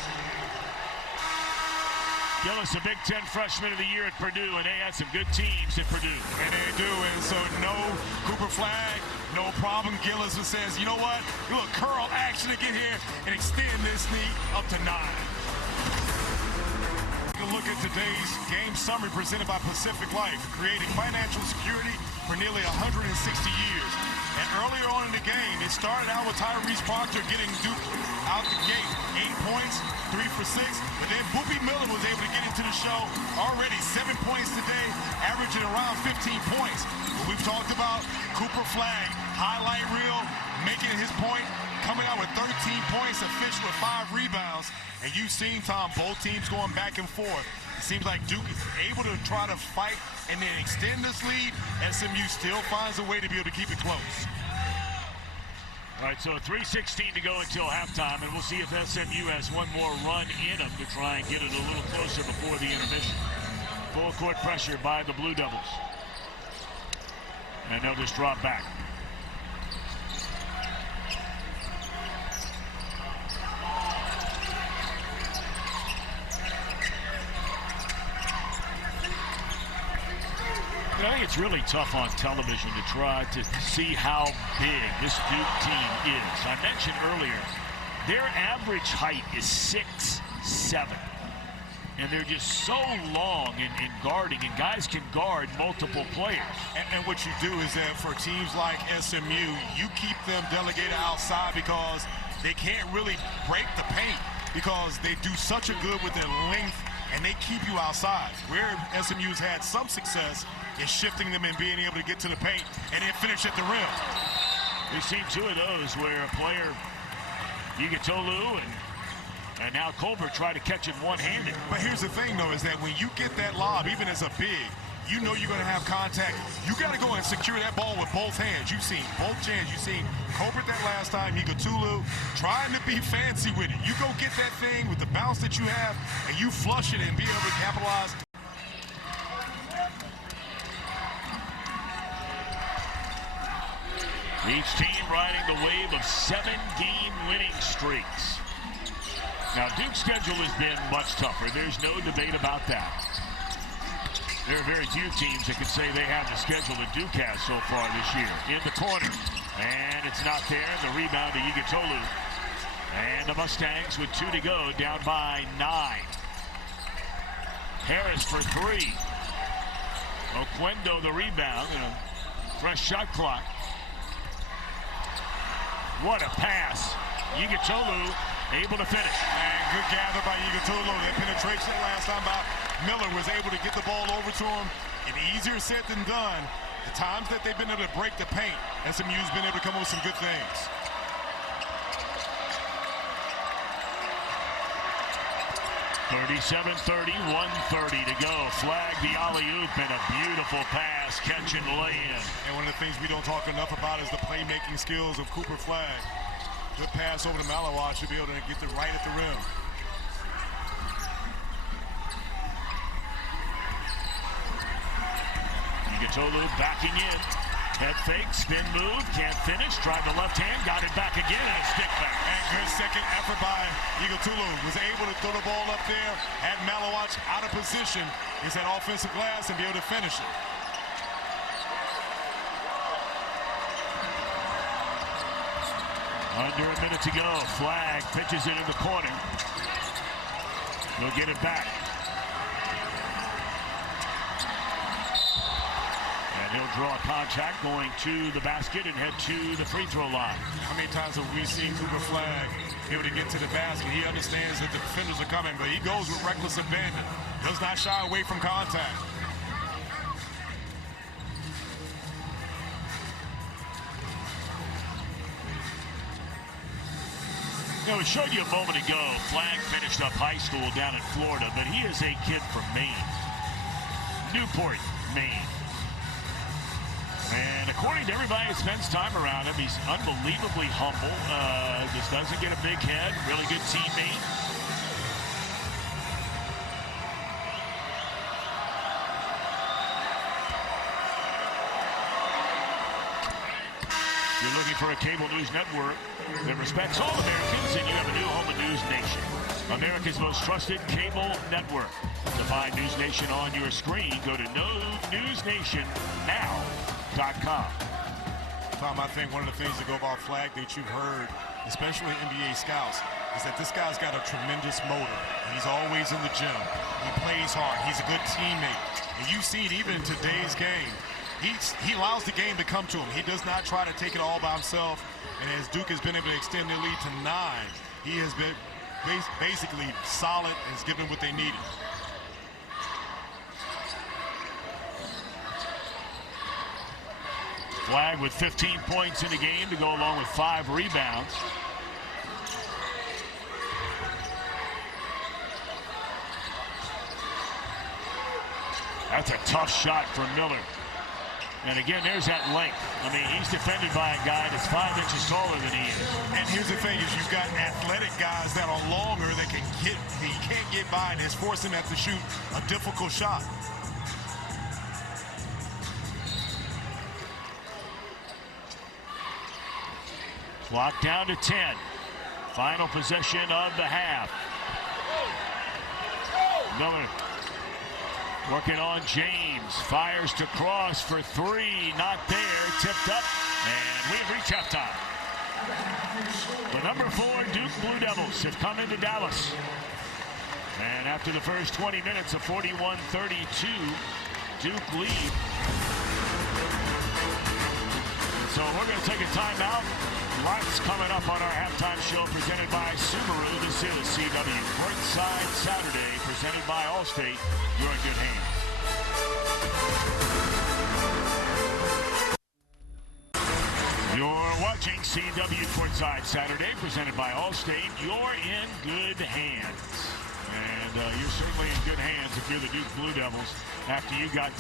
Gillis, a Big Ten freshman of the year at Purdue, and they had some good teams at Purdue. And they do, and so no Cooper Flag, no problem. Gillis says, you know what? Look, curl action to get here and extend this lead up to 9. Take a look at today's game summary presented by Pacific Life, creating financial security for nearly 160 years. And earlier on in the game, it started out with Tyrese Proctor getting Duke out the gate. 8 points, 3 for 6. But then Boopie Miller was able to get into the show. Already 7 points today, averaging around 15 points. But we've talked about Cooper Flag, highlight reel, making his point, coming out with 13 points, a fish with 5 rebounds. And you've seen, Tom, both teams going back and forth. It seems like Duke is able to try to fight and then extend this lead. SMU still finds a way to be able to keep it close. All right, so 3:16 to go until halftime, and we'll see if SMU has one more run in them to try and get it a little closer before the intermission. Full court pressure by the Blue Devils. And they'll just drop back. I think it's really tough on television to try to see how big this Duke team is. I mentioned earlier, their average height is 6'7". And they're just so long in guarding, and guys can guard multiple players. And what you do is that for teams like SMU, you keep them delegated outside because they can't really break the paint because they do such a good with their length, and they keep you outside. Where SMU's had some success is shifting them and being able to get to the paint and then finish at the rim. We've seen 2 of those where a player, Yigitolu and now Colbert, try to catch it one-handed. But here's the thing, though, is that when you get that lob, even as a big, you know you're going to have contact. You got to go and secure that ball with both hands. You've seen both hands. You've seen Colbert that last time, Yigitolu, trying to be fancy with it. You go get that thing with the bounce that you have, and you flush it and be able to capitalize. Each team riding the wave of 7-game winning streaks. Now, Duke's schedule has been much tougher. There's no debate about that. There are very few teams that can say they have the schedule that Duke has so far this year. In the corner, and it's not there. The rebound to Yigitolu. And the Mustangs with 2 to go, down by 9. Harris for 3. Oquendo the rebound, and a fresh shot clock. What a pass. Yigitolu able to finish. And good gather by Yigitolu. That penetration last time by Miller was able to get the ball over to him. And easier said than done. The times that they've been able to break the paint, SMU's been able to come up with some good things. (37-30), 1:30 to go. Flag the alley-oop and a beautiful pass, catch and lay in. And one of the things we don't talk enough about is the playmaking skills of Cooper Flag. Good pass over to Malawatch to be able to get it right at the rim. Yigitolu backing in. Head fake, spin move, can't finish, tried the left hand, got it back again, and a stick back. And good second effort by Eagle Tulu. Was able to throw the ball up there, had Malawach out of position. He's at offensive glass and be able to finish it. Under a minute to go. Flag pitches it in the corner. He'll get it back. And he'll draw contact going to the basket and head to the free throw line. How many times have we seen Cooper Flag able to get to the basket? He understands that the defenders are coming, but he goes with reckless abandon. Does not shy away from contact. You know, we showed you a moment ago, Flag finished up high school down in Florida, but he is a kid from Maine. Newport, Maine. And according to everybody that spends time around him, he's unbelievably humble. Just doesn't get a big head. Really good teammate. You're looking for a cable news network that respects all Americans, and you have a new home of News Nation, America's most trusted cable network. To find News Nation on your screen, go to newsnationnow.com. Tom, I think one of the things that go about Flag that you've heard, especially NBA scouts, is that this guy's got a tremendous motor. He's always in the gym. He plays hard. He's a good teammate. And you've seen even in today's game, he allows the game to come to him. He does not try to take it all by himself. And as Duke has been able to extend their lead to 9, he has been basically solid and has given what they needed. Flag with 15 points in the game to go along with 5 rebounds. That's a tough shot for Miller. And again, there's that length. I mean, he's defended by a guy that's 5 inches taller than he is. And here's the thing, is you've got athletic guys that are longer that can get, he can't get by, and it's forcing him to shoot a difficult shot. Clock down to 10. Final possession of the half. Miller working on James. Fires to Cross for 3. Not there. Tipped up. And we have reached halftime. The number 4 Duke Blue Devils have come into Dallas. And after the first 20 minutes of 41-32, Duke lead. So we're going to take a timeout. Lots coming up on our halftime show presented by Subaru. This is CW Courtside Saturday presented by Allstate. You're in good hands. You're watching CW Courtside Saturday presented by Allstate. You're in good hands. And you're certainly in good hands if you're the Duke Blue Devils after you got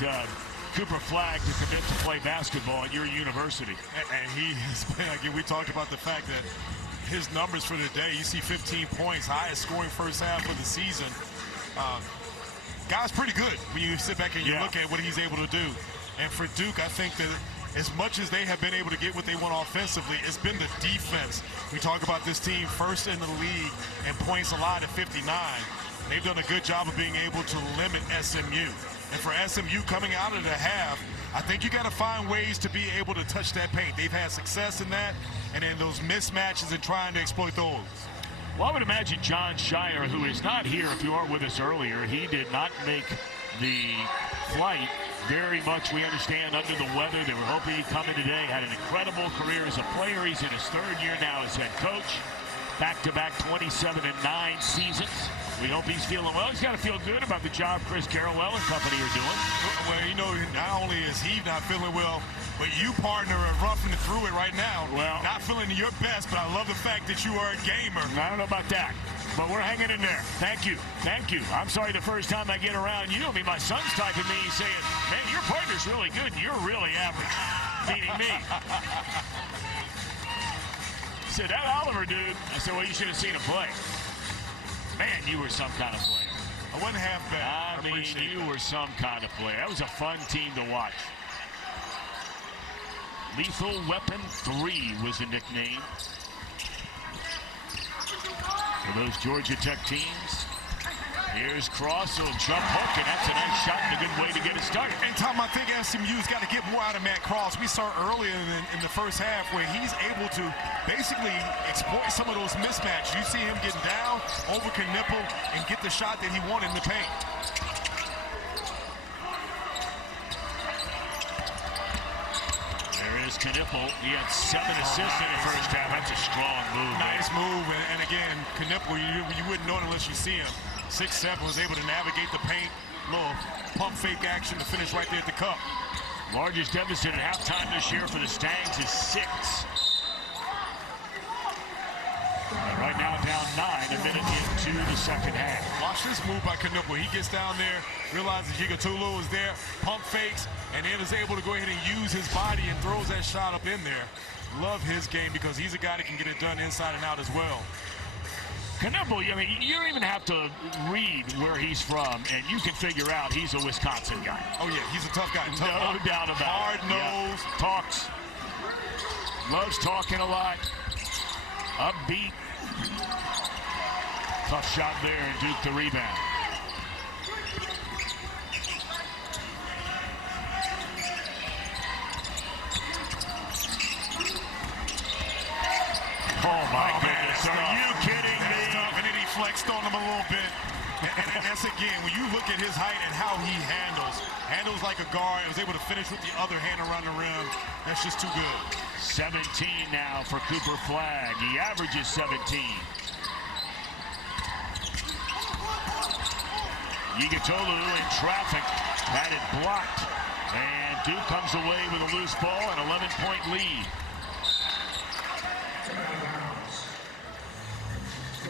Cooper Flag to commit to play basketball at your university. And he has been, again, we talked about the fact that his numbers for the day, you see 15 points, highest scoring first half of the season. Guy's pretty good when you sit back and you look at what he's able to do. And for Duke, I think that as much as they have been able to get what they want offensively, it's been the defense. We talk about this team first in the league and points allowed at 59. They've done a good job of being able to limit SMU. And for SMU coming out of the half, I think you got to find ways to be able to touch that paint. They've had success in that, and in those mismatches and trying to exploit those. Well, I would imagine John Shire, who is not here if you weren't with us earlier, he did not make the flight. Very much, we understand, under the weather. They were hoping he'd come in today. Had an incredible career as a player. He's in his 3rd year now as head coach. Back-to-back 27-9 seasons. We hope he's feeling well. He's got to feel good about the job Chris Carrawell and company are doing. Well, you know, not only is he not feeling well, but you, partner, are roughing it through it right now. Well, not feeling your best, but I love the fact that you are a gamer. I don't know about that, but we're hanging in there. Thank you. Thank you. I'm sorry the first time I get around you. I mean, my son's typing me saying, man, your partner's really good and you're really average. Meaning me. He said, that Oliver dude. I said, well, you should have seen him play. Man, you were some kind of player. I wasn't half bad. I mean, you were some kind of player. That was a fun team to watch. Lethal Weapon 3 was the nickname for those Georgia Tech teams. Here's Cross, a jump hook, and that's a nice shot and a good way to get it started. And Tom, I think SMU's got to get more out of Matt Cross. We saw earlier in the first half where he's able to basically exploit some of those mismatches. You see him getting down over Knipple and get the shot that he wanted in the paint. There is Knipple. He had 7 assists in the first half. That's a strong move. Nice move. And again, Knipple, you wouldn't know it unless you see him. 6'7", was able to navigate the paint. Little pump fake action to finish right there at the cup. Largest deficit at halftime this year for the Stangs is 6. And right now down 9, a minute into the second half. Watch this move by Knipple. He gets down there, realizes Yigatulu is there, pump fakes, and then is able to go ahead and use his body and throws that shot up in there. Love his game because he's a guy that can get it done inside and out as well. Knipple, I mean, you don't even have to read where he's from, and you can figure out he's a Wisconsin guy. Oh, yeah, he's a tough guy. No doubt about it. Hard nose. Yeah. Talks. Loves talking a lot. Upbeat. Tough shot there, and Duke the rebound. Oh, my goodness. Are you kidding me? And then he flexed on him a little bit. And that's, again, when you look at his height and how he handles like a guard, and was able to finish with the other hand around the rim, that's just too good. 17 now for Cooper Flagg. He averages 17. Yigatolu in traffic, had it blocked. And Duke comes away with a loose ball, an 11-point lead.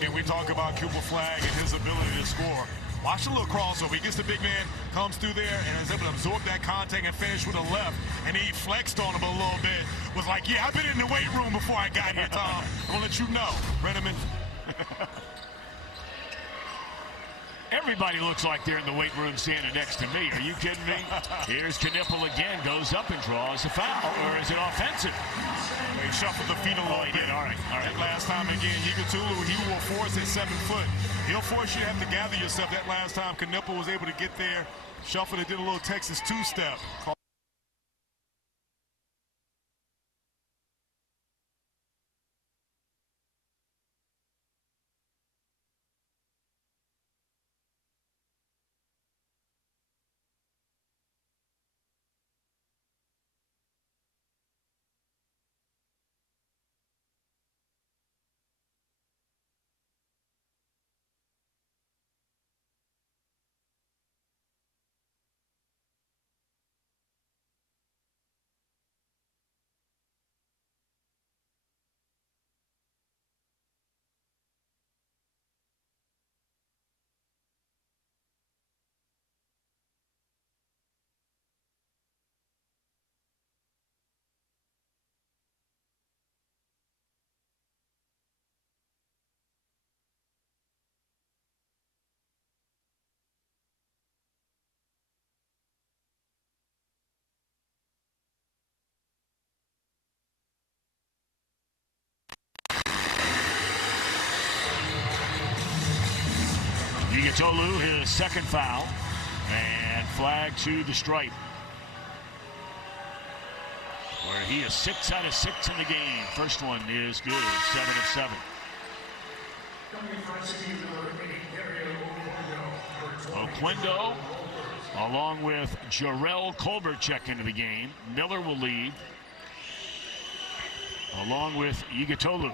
And we talk about Cooper Flagg and his ability to score. Watch the little crossover. He gets the big man, comes through there, and is able to absorb that contact and finish with a left. And he flexed on him a little bit. Was like, yeah, I've been in the weight room before I got here, Tom. I'm going to let you know, Brenneman. Everybody looks like they're in the weight room standing next to me. Are you kidding me? Here's Knipple again, goes up and draws a foul. Or is it offensive? He shuffled the feet a little bit. All right. That last time again, Yigatulu, he will force at 7 foot. He'll force you to have to gather yourself. That last time, Knipple was able to get there, shuffled it, did a little Texas two-step. Yigatolu, his second foul, and Flagg to the stripe, where he is 6 out of 6 in the game. First one is good, 7 of 7. Oquendo, along with Jarrell Colbert, check into the game. Miller will lead, along with Yigatolu.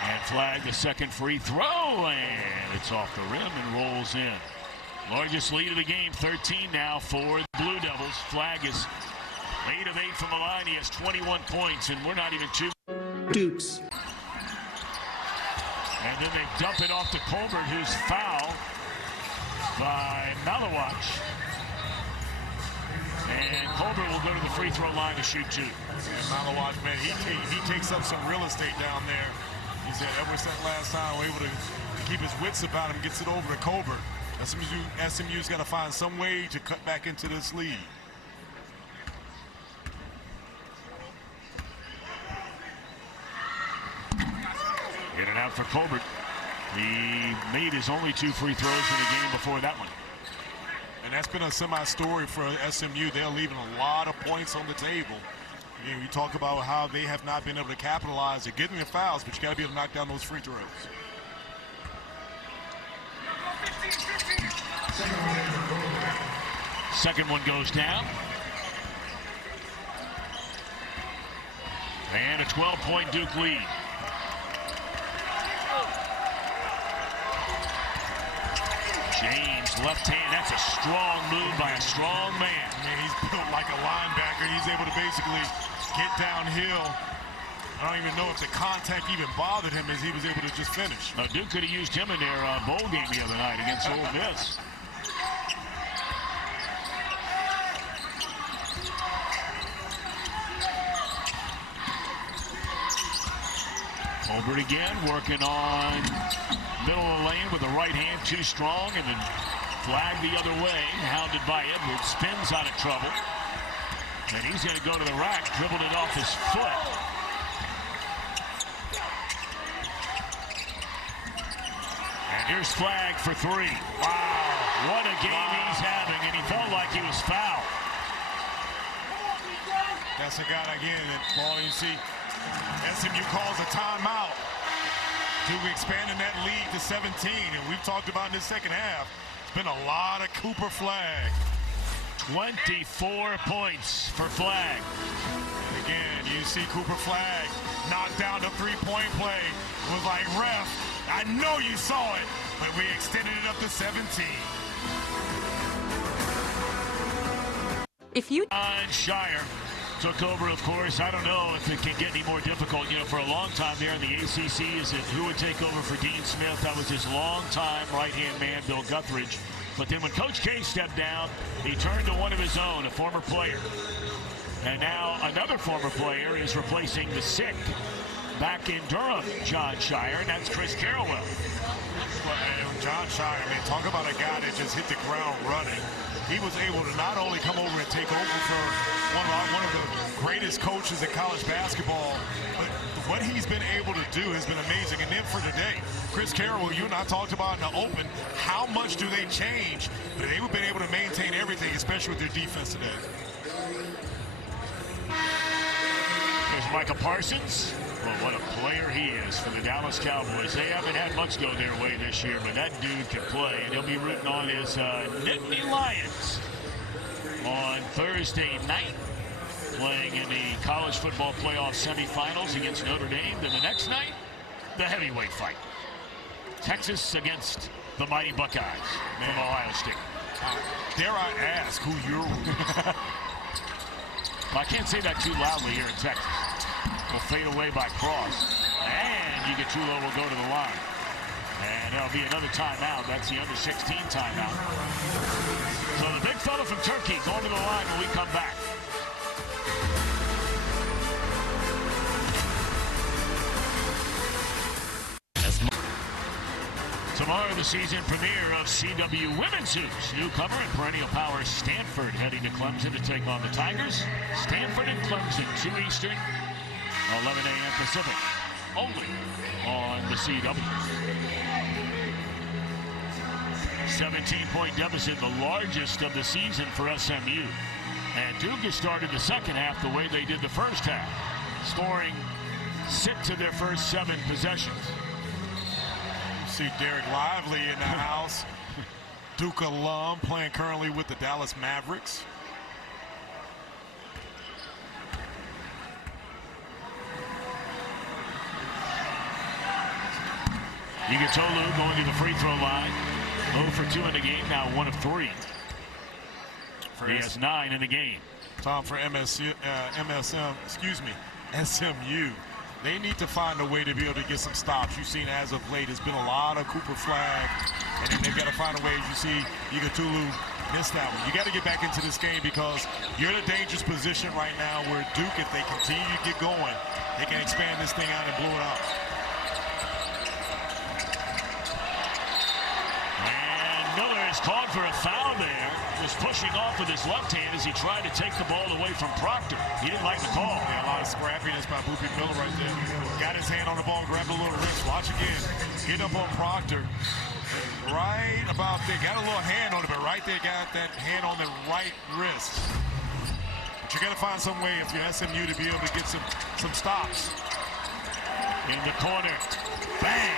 And Flagg, the second free throw, and it's off the rim and rolls in. Largest lead of the game, 13 now for the Blue Devils. Flagg is 8 of 8 from the line. He has 21 points, and we're not even two. Dukes. And then they dump it off to Colbert, who's fouled by Malawach. And Colbert will go to the free throw line to shoot 2. And Malawach, man, he takes up some real estate down there. He said ever since last time, we're able to keep his wits about him, gets it over to Colbert. SMU's got to find some way to cut back into this lead. In and out for Colbert. He made his only 2 free throws in the game before that one. And that's been a semi-story for SMU. They're leaving a lot of points on the table. You talk about how they have not been able to capitalize. They're getting the fouls, but you got to be able to knock down those free throws. Second one goes down. And a 12-point Duke lead. James, left hand, that's a strong move by a strong man. Man, he's built like a linebacker. He's able to basically get downhill. I don't even know if the contact even bothered him as he was able to just finish. Duke could have used him in their bowl game the other night against Ole Miss. Colbert again working on middle of the lane with the right hand too strong, and then flag the other way, hounded by Edwards, spins out of trouble. And he's going to go to the rack, dribbled it off his foot. And here's flag for 3. Wow, what a game he's having, and he felt like he was fouled. That's a guy again that, well, you see, SMU calls a timeout. Duke expanding that lead to 17, and we've talked about in the second half. It's been a lot of Cooper Flag. 24 points for Flag. And again, you see Cooper Flag knocked down the three-point play. It was like, ref, I know you saw it, but we extended it up to 17. If you Shire took over, of course. I don't know if it can get any more difficult. You know, for a long time there in the ACC, is it who would take over for Dean Smith? That was his longtime right-hand man, Bill Guthridge. But then when Coach K stepped down, he turned to one of his own, a former player. And now another former player is replacing the sick back in Durham, John Shire, and that's Chris Carrawell. Well, John Shire, man, talk about a guy that just hit the ground running. He was able to not only come over and take over for one of the greatest coaches in college basketball, but what he's been able to do has been amazing. And then for today, Chris Carrawell, you and I talked about in the open, how much do they change? But they've been able to maintain everything, especially with their defense today. There's Micah Parsons. Well, what a player he is for the Dallas Cowboys. They haven't had much go their way this year, but that dude can play, and he'll be rooting on his Nittany Lions on Thursday night, playing in the college football playoff semifinals against Notre Dame. Then the next night, the heavyweight fight. Texas against the mighty Buckeyes from Ohio State. Dare I ask who you're rooting? I can't say that too loudly here in Texas. Will fade away by Cross. And Ugachulo will go to the line. And there'll be another timeout. That's the under-16 timeout. So the big fella from Turkey going to the line when we come back. Tomorrow, the season premiere of CW Women's Hoops. Newcomer and perennial power Stanford heading to Clemson to take on the Tigers. Stanford and Clemson, 2 Eastern, 11 a.m. Pacific, only on the CW. 17-point deficit, the largest of the season for SMU. And Duke has started the second half the way they did the first half, scoring 6 of their first 7 possessions. See Derek Lively in the house. Duke alum, playing currently with the Dallas Mavericks. Ugachulo going to the free throw line. 0 for 2 in the game, now 1 of 3. He has 9 in the game. Tom, for SMU, they need to find a way to be able to get some stops. You've seen as of late, it's been a lot of Cooper Flag, and then they've got to find a way. As you see, Ugachulo missed that one. You got to get back into this game because you're in a dangerous position right now where Duke, if they continue to get going, they can expand this thing out and blow it out. He's called for a foul there. Was pushing off with his left hand as he tried to take the ball away from Proctor. He didn't like the call. Yeah, a lot of scrappiness by Boopy Miller right there. Got his hand on the ball, grabbed a little wrist. Watch again. Hit up on Proctor. Right about there. Got a little hand on it, but right there got that hand on the right wrist. But you got to find some way if you're SMU to be able to get some stops. In the corner. Bang!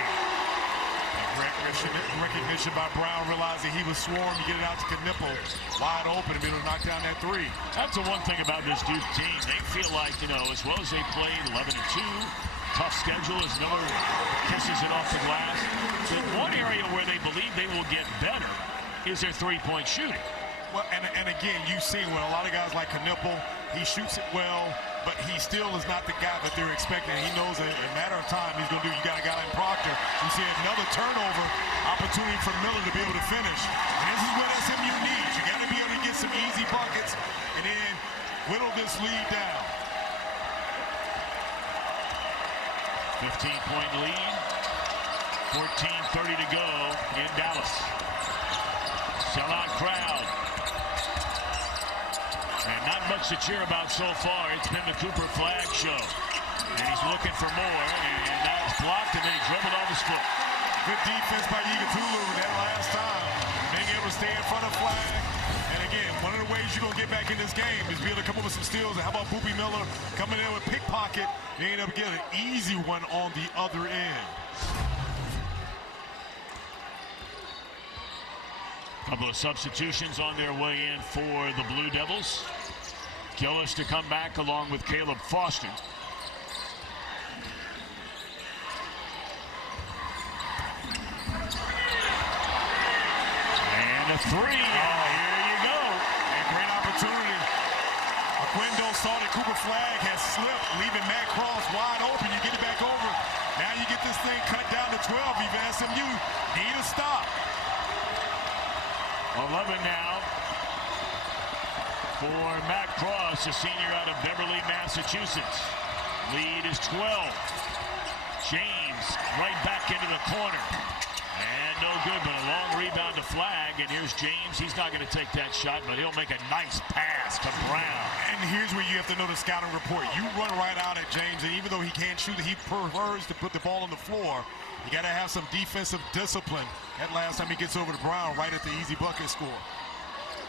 Recognition by Brown, realizing he was swarmed to get it out to Knipple. Wide open and be able to knock down that three. That's the one thing about this Duke team. They feel like, you know, as well as they played 11-2, tough schedule as Miller kisses it off the glass. But one area where they believe they will get better is their three-point shooting. Well, and again, you've seen with a lot of guys like Knipple, he shoots it well, but he still is not the guy that they're expecting. He knows that in a matter of time he's going to do. You got a guy like Proctor. You see another turnover opportunity for Miller to be able to finish. And this is what SMU needs. You got to be able to get some easy buckets and then whittle this lead down. 15-point lead. 14:30 to go in Dallas. Sellout crowd. And not much to cheer about so far. It's been the Cooper Flag show. And he's looking for more. And that's blocked, and then he dribbled off his foot. Good defense by Yigatulu that last time. Being able to stay in front of Flag. And again, one of the ways you're going to get back in this game is be able to come up with some steals. And how about Boopy Miller coming in with pickpocket, being able to get an easy one on the other end. Couple of substitutions on their way in for the Blue Devils. Gillis to come back along with Caleb Foster. And a three. And here you go. And great opportunity. Aquendo saw that Cooper Flag has slipped, leaving Matt Cross wide open. You get it back over. Now you get this thing cut down to 12. Even SMU need a stop. 11 now for Matt Cross, a senior out of Beverly, Massachusetts. Lead is 12. James right back into the corner. And no good, but a long rebound to Flag. And here's James. He's not going to take that shot, but he'll make a nice pass to Brown. And here's where you have to know the scouting report. You run right out at James, and even though he can't shoot, he prefers to put the ball on the floor. You got to have some defensive discipline. That last time he gets over to Brown right at the easy bucket score.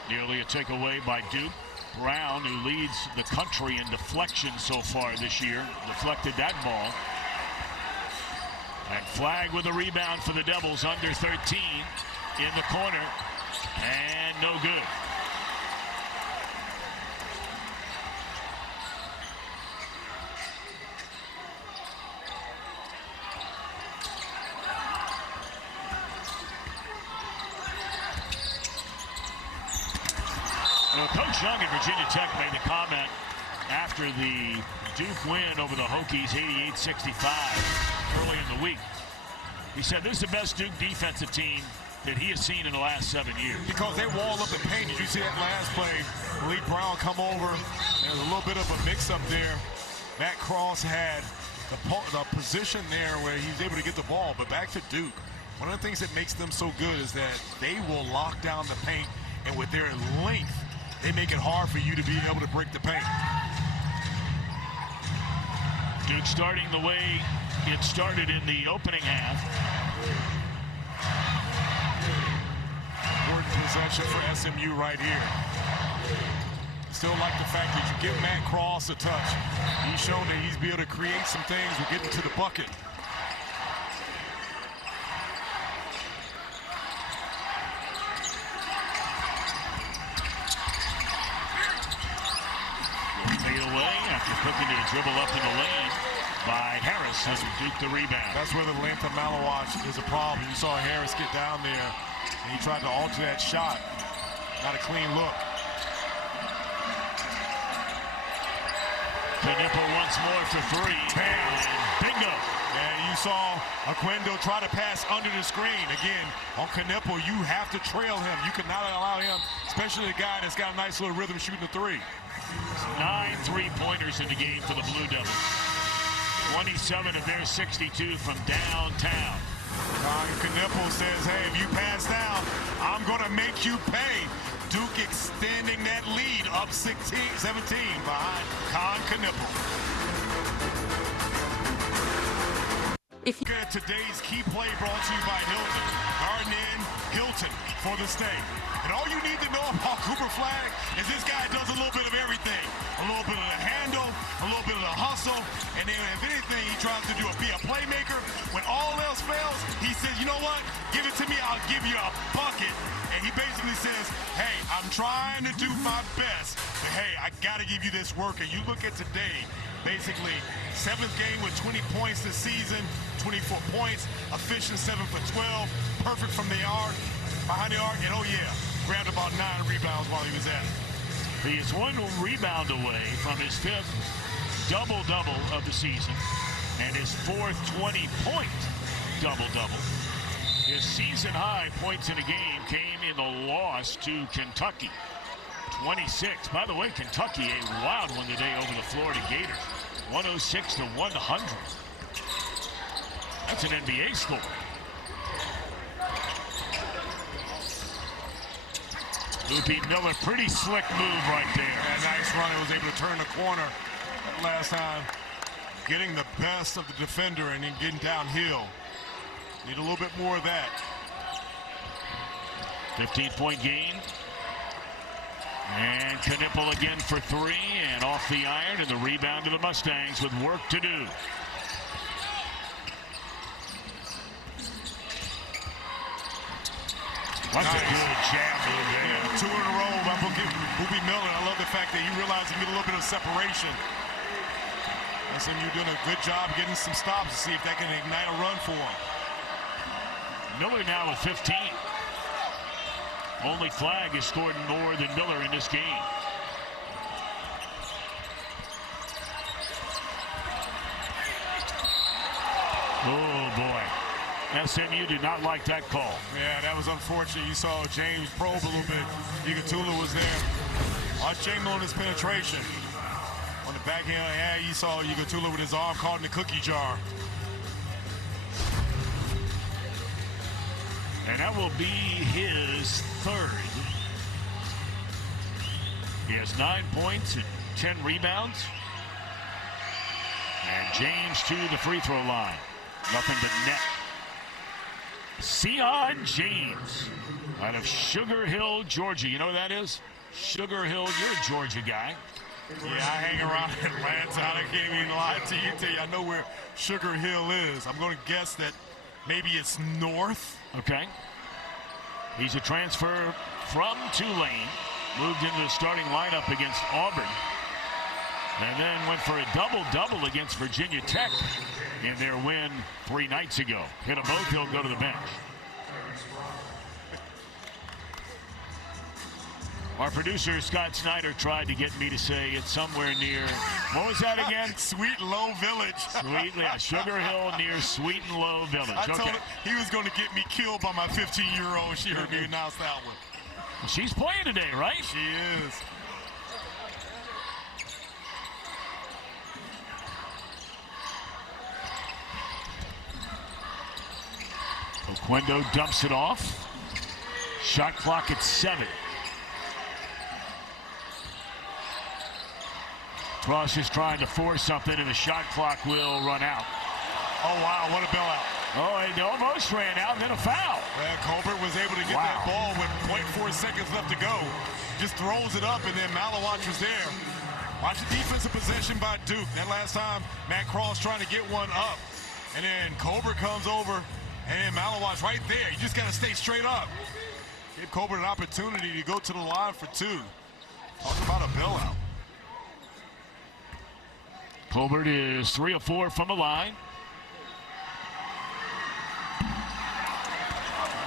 Nearly a takeaway by Duke. Brown, who leads the country in deflection so far this year, deflected that ball. And Flag with a rebound for the Devils, under 13 in the corner. And no good. Coach Young at Virginia Tech made the comment after the Duke win over the Hokies 88-65 early in the week. He said this is the best Duke defensive team that he has seen in the last 7 years. Because they wall up the paint. Did you see that last play? Malik Brown come over. There's a little bit of a mix-up there. Matt Cross had the position there where he was able to get the ball. But back to Duke, one of the things that makes them so good is that they will lock down the paint, and with their length, they make it hard for you to be able to break the paint. Duke starting the way it started in the opening half. Important possession for SMU right here. Still like the fact that you give Matt Cross a touch. He's shown that he's be able to create some things with getting to the bucket. Looking to dribble up in the lane by Harris as Duke the rebound. That's where the length of Malawatch is a problem. You saw Harris get down there, and he tried to alter that shot. Not a clean look. Knipple once more for three. Bam! And bingo! And you saw Aquendo try to pass under the screen. Again, on Knipple, you have to trail him. You cannot allow him, especially a guy that's got a nice little rhythm shooting the three. 9 3-pointers in the game for the Blue Devils. 27 of their 62 from downtown. Knipple says, hey, if you pass down, I'm going to make you pay. Duke extending that lead up 17 behind Con Knippel. Look at today's key play brought to you by Hilton. Garden Inn, Hilton for the stay. And all you need to know about Cooper Flagg is this guy does a little bit of everything. A little bit of the handle, a little bit of the hustle, and then if anything, he tries to be a playmaker. When all else fails, he says, you know what? Give it to me, I'll give you a bucket. And he basically says, hey, I'm trying to do my best, but hey, I got to give you this work. And you look at today, basically, 7th game with 20 points this season, 24 points, efficient 7 for 12, perfect from the arc, behind the arc, and oh yeah, grabbed about 9 rebounds while he was at it. He is 1 rebound away from his 5th double-double of the season and his 4th 20-point double-double. His season-high points in a game came in the loss to Kentucky, 26. By the way, Kentucky, a wild one today over the Florida Gators, 106 to 100. That's an NBA score. Loopy Miller, pretty slick move right there. Yeah, nice run. He was able to turn the corner that last time. Getting the best of the defender and then getting downhill. Need a little bit more of that. 15-point gain. And Knippel again for 3 and off the iron, and the rebound to the Mustangs with work to do. What's a good jam move there. Yeah, 2 in a row by Loopy Miller. I love the fact that he realized he get a little bit of separation. SMU doing a good job getting some stops to see if that can ignite a run for him. Miller now with 15. Only Flagg has scored more than Miller in this game. Oh boy. SMU did not like that call. Yeah, that was unfortunate. You saw James probe a little bit. Ugatula was there. Watch James on his penetration. On the backhand, yeah, you saw Ugatula with his arm caught in the cookie jar. And that will be his 3rd. He has 9 points and 10 rebounds. And James to the free throw line. Nothing but net. Sion James out of Sugar Hill, Georgia. You know who that is? Sugar Hill, you're a Georgia guy. Yeah, I hang around Atlanta. I can't even lie to you. I know where Sugar Hill is. I'm going to guess that maybe it's north. Okay. He's a transfer from Tulane. Moved into the starting lineup against Auburn. And then went for a double-double against Virginia Tech in their win 3 nights ago. Hit them both, he'll go to the bench. Our producer, Scott Snyder, tried to get me to say it's somewhere near, what was that again? Sweet and Low Village. Sweet, yeah, Sugar Hill near Sweet and Low Village. I told him he was going to get me killed by my 15-year-old. She heard me announce that one. She's playing today, right? She is. Oquendo dumps it off. Shot clock at 7. Cross is trying to force something, and the shot clock will run out. Oh, wow, what a bailout. Oh, it almost ran out, and then a foul. Well, Colbert was able to get that ball with 0.4 seconds left to go. Just throws it up, and then Malawatch was there. Watch the defensive possession by Duke. That last time, Matt Cross trying to get one up. And then Colbert comes over, and then Malawatch right there. You just got to stay straight up. Give Colbert an opportunity to go to the line for 2. Talk about a bailout. Colbert is 3 of 4 from the line.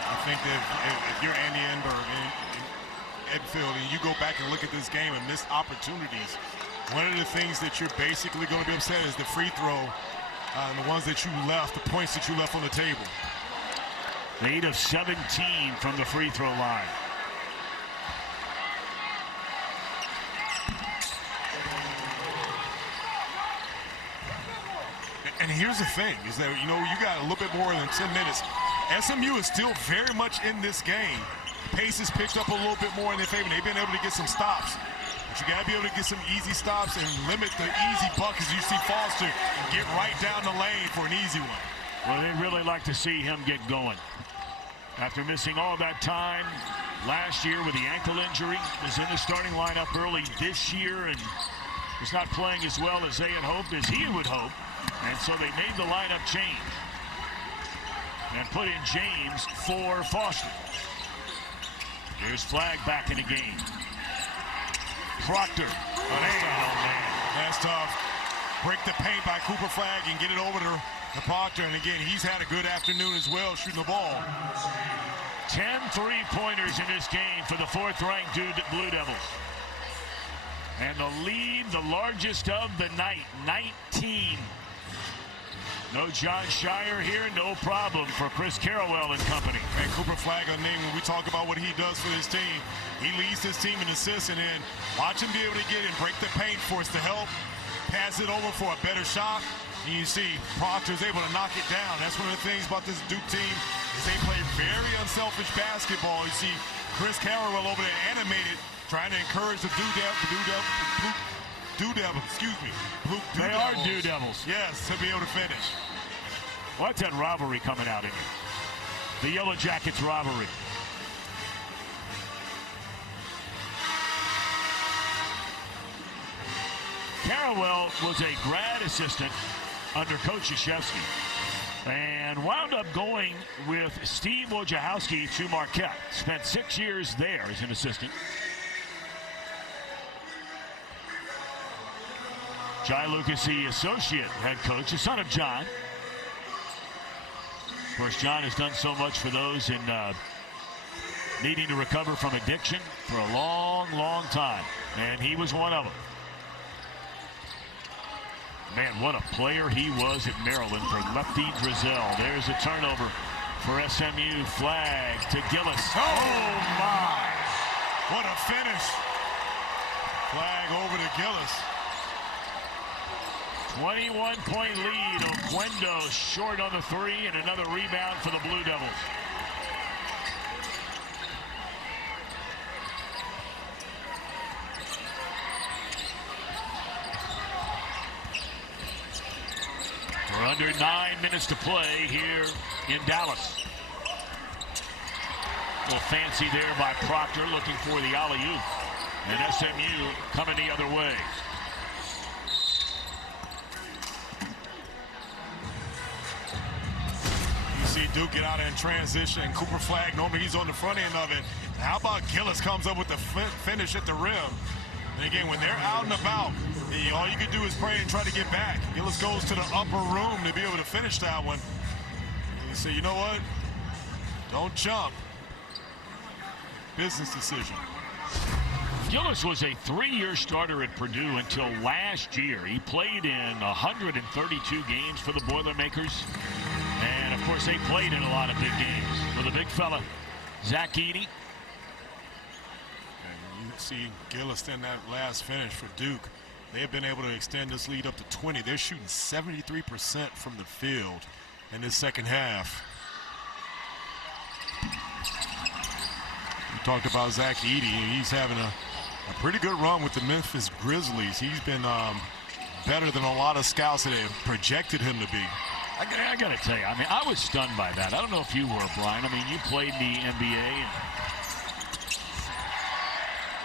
I think that if you're Andy Enberg and Edfield and you go back and look at this game and miss opportunities, one of the things that you're basically going to be upset is the free throw and the ones that you left, the points that you left on the table. 8 of 17 from the free throw line. And here's the thing, is that, you know, you got a little bit more than 10 minutes. SMU is still very much in this game, pace has picked up a little bit more in their favor. They've been able to get some stops. But you got to be able to get some easy stops and limit the easy buckets. You see Foster get right down the lane for an easy one. Well, they'd really like to see him get going. After missing all that time last year with the ankle injury, was in the starting lineup early this year and was not playing as well as they had hoped, as he would hope. And so they made the lineup change and put in James for Foster. Here's Flagg back in the game. Proctor. Oh, man. That's tough. Break the paint by Cooper Flagg and get it over to Proctor. And again, he's had a good afternoon as well shooting the ball. 10 3-pointers in this game for the fourth-ranked Blue Devils. And the lead, the largest of the night, 19. No John Shire here, no problem for Chris Carrawell and company. And Cooper Flagg, a name when we talk about what he does for his team. He leads his team in assists, and then watch him be able to get in, break the paint for us to help, pass it over for a better shot. And you see Proctor's able to knock it down. That's one of the things about this Duke team is they play very unselfish basketball. You see Chris Carrawell over there animated, trying to encourage the Blue Devils. They are Dew Devils. Yes, to be able to finish. What's that rivalry coming out in here? The Yellow Jackets rivalry. Carrawell was a grad assistant under Coach Krzyzewski and wound up going with Steve Wojciechowski to Marquette. Spent 6 years there as an assistant. Jai Lucas, the associate head coach, the son of John. Of course, John has done so much for those in needing to recover from addiction for a long, long time. And he was one of them. Man, what a player he was at Maryland for Lefty Drizel. There's a turnover for SMU. Flagg to Gillis. Oh, my. What a finish. Flagg over to Gillis. 21-point lead. Oquendo short on the three, and another rebound for the Blue Devils. We're under 9 minutes to play here in Dallas. A little fancy there by Proctor, looking for the alley-oop. And SMU coming the other way. See Duke get out in transition, and Cooper Flagg, normally he's on the front end of it. And how about Gillis comes up with the finish at the rim? And again, when they're out and about, all you can do is pray and try to get back. Gillis goes to the upper room to be able to finish that one. And you say, you know what? Don't jump. Business decision. Gillis was a 3-year starter at Purdue until last year. He played in 132 games for the Boilermakers. And, of course, they played in a lot of big games with a big fella, Zach Edey. And you see Gillis in that last finish for Duke. They have been able to extend this lead up to 20. They're shooting 73% from the field in this second half. We talked about Zach Edey. He's having a pretty good run with the Memphis Grizzlies. He's been better than a lot of scouts that have projected him to be. I got to tell you, I mean, I was stunned by that. I don't know if you were, Brian. I mean, you played in the NBA.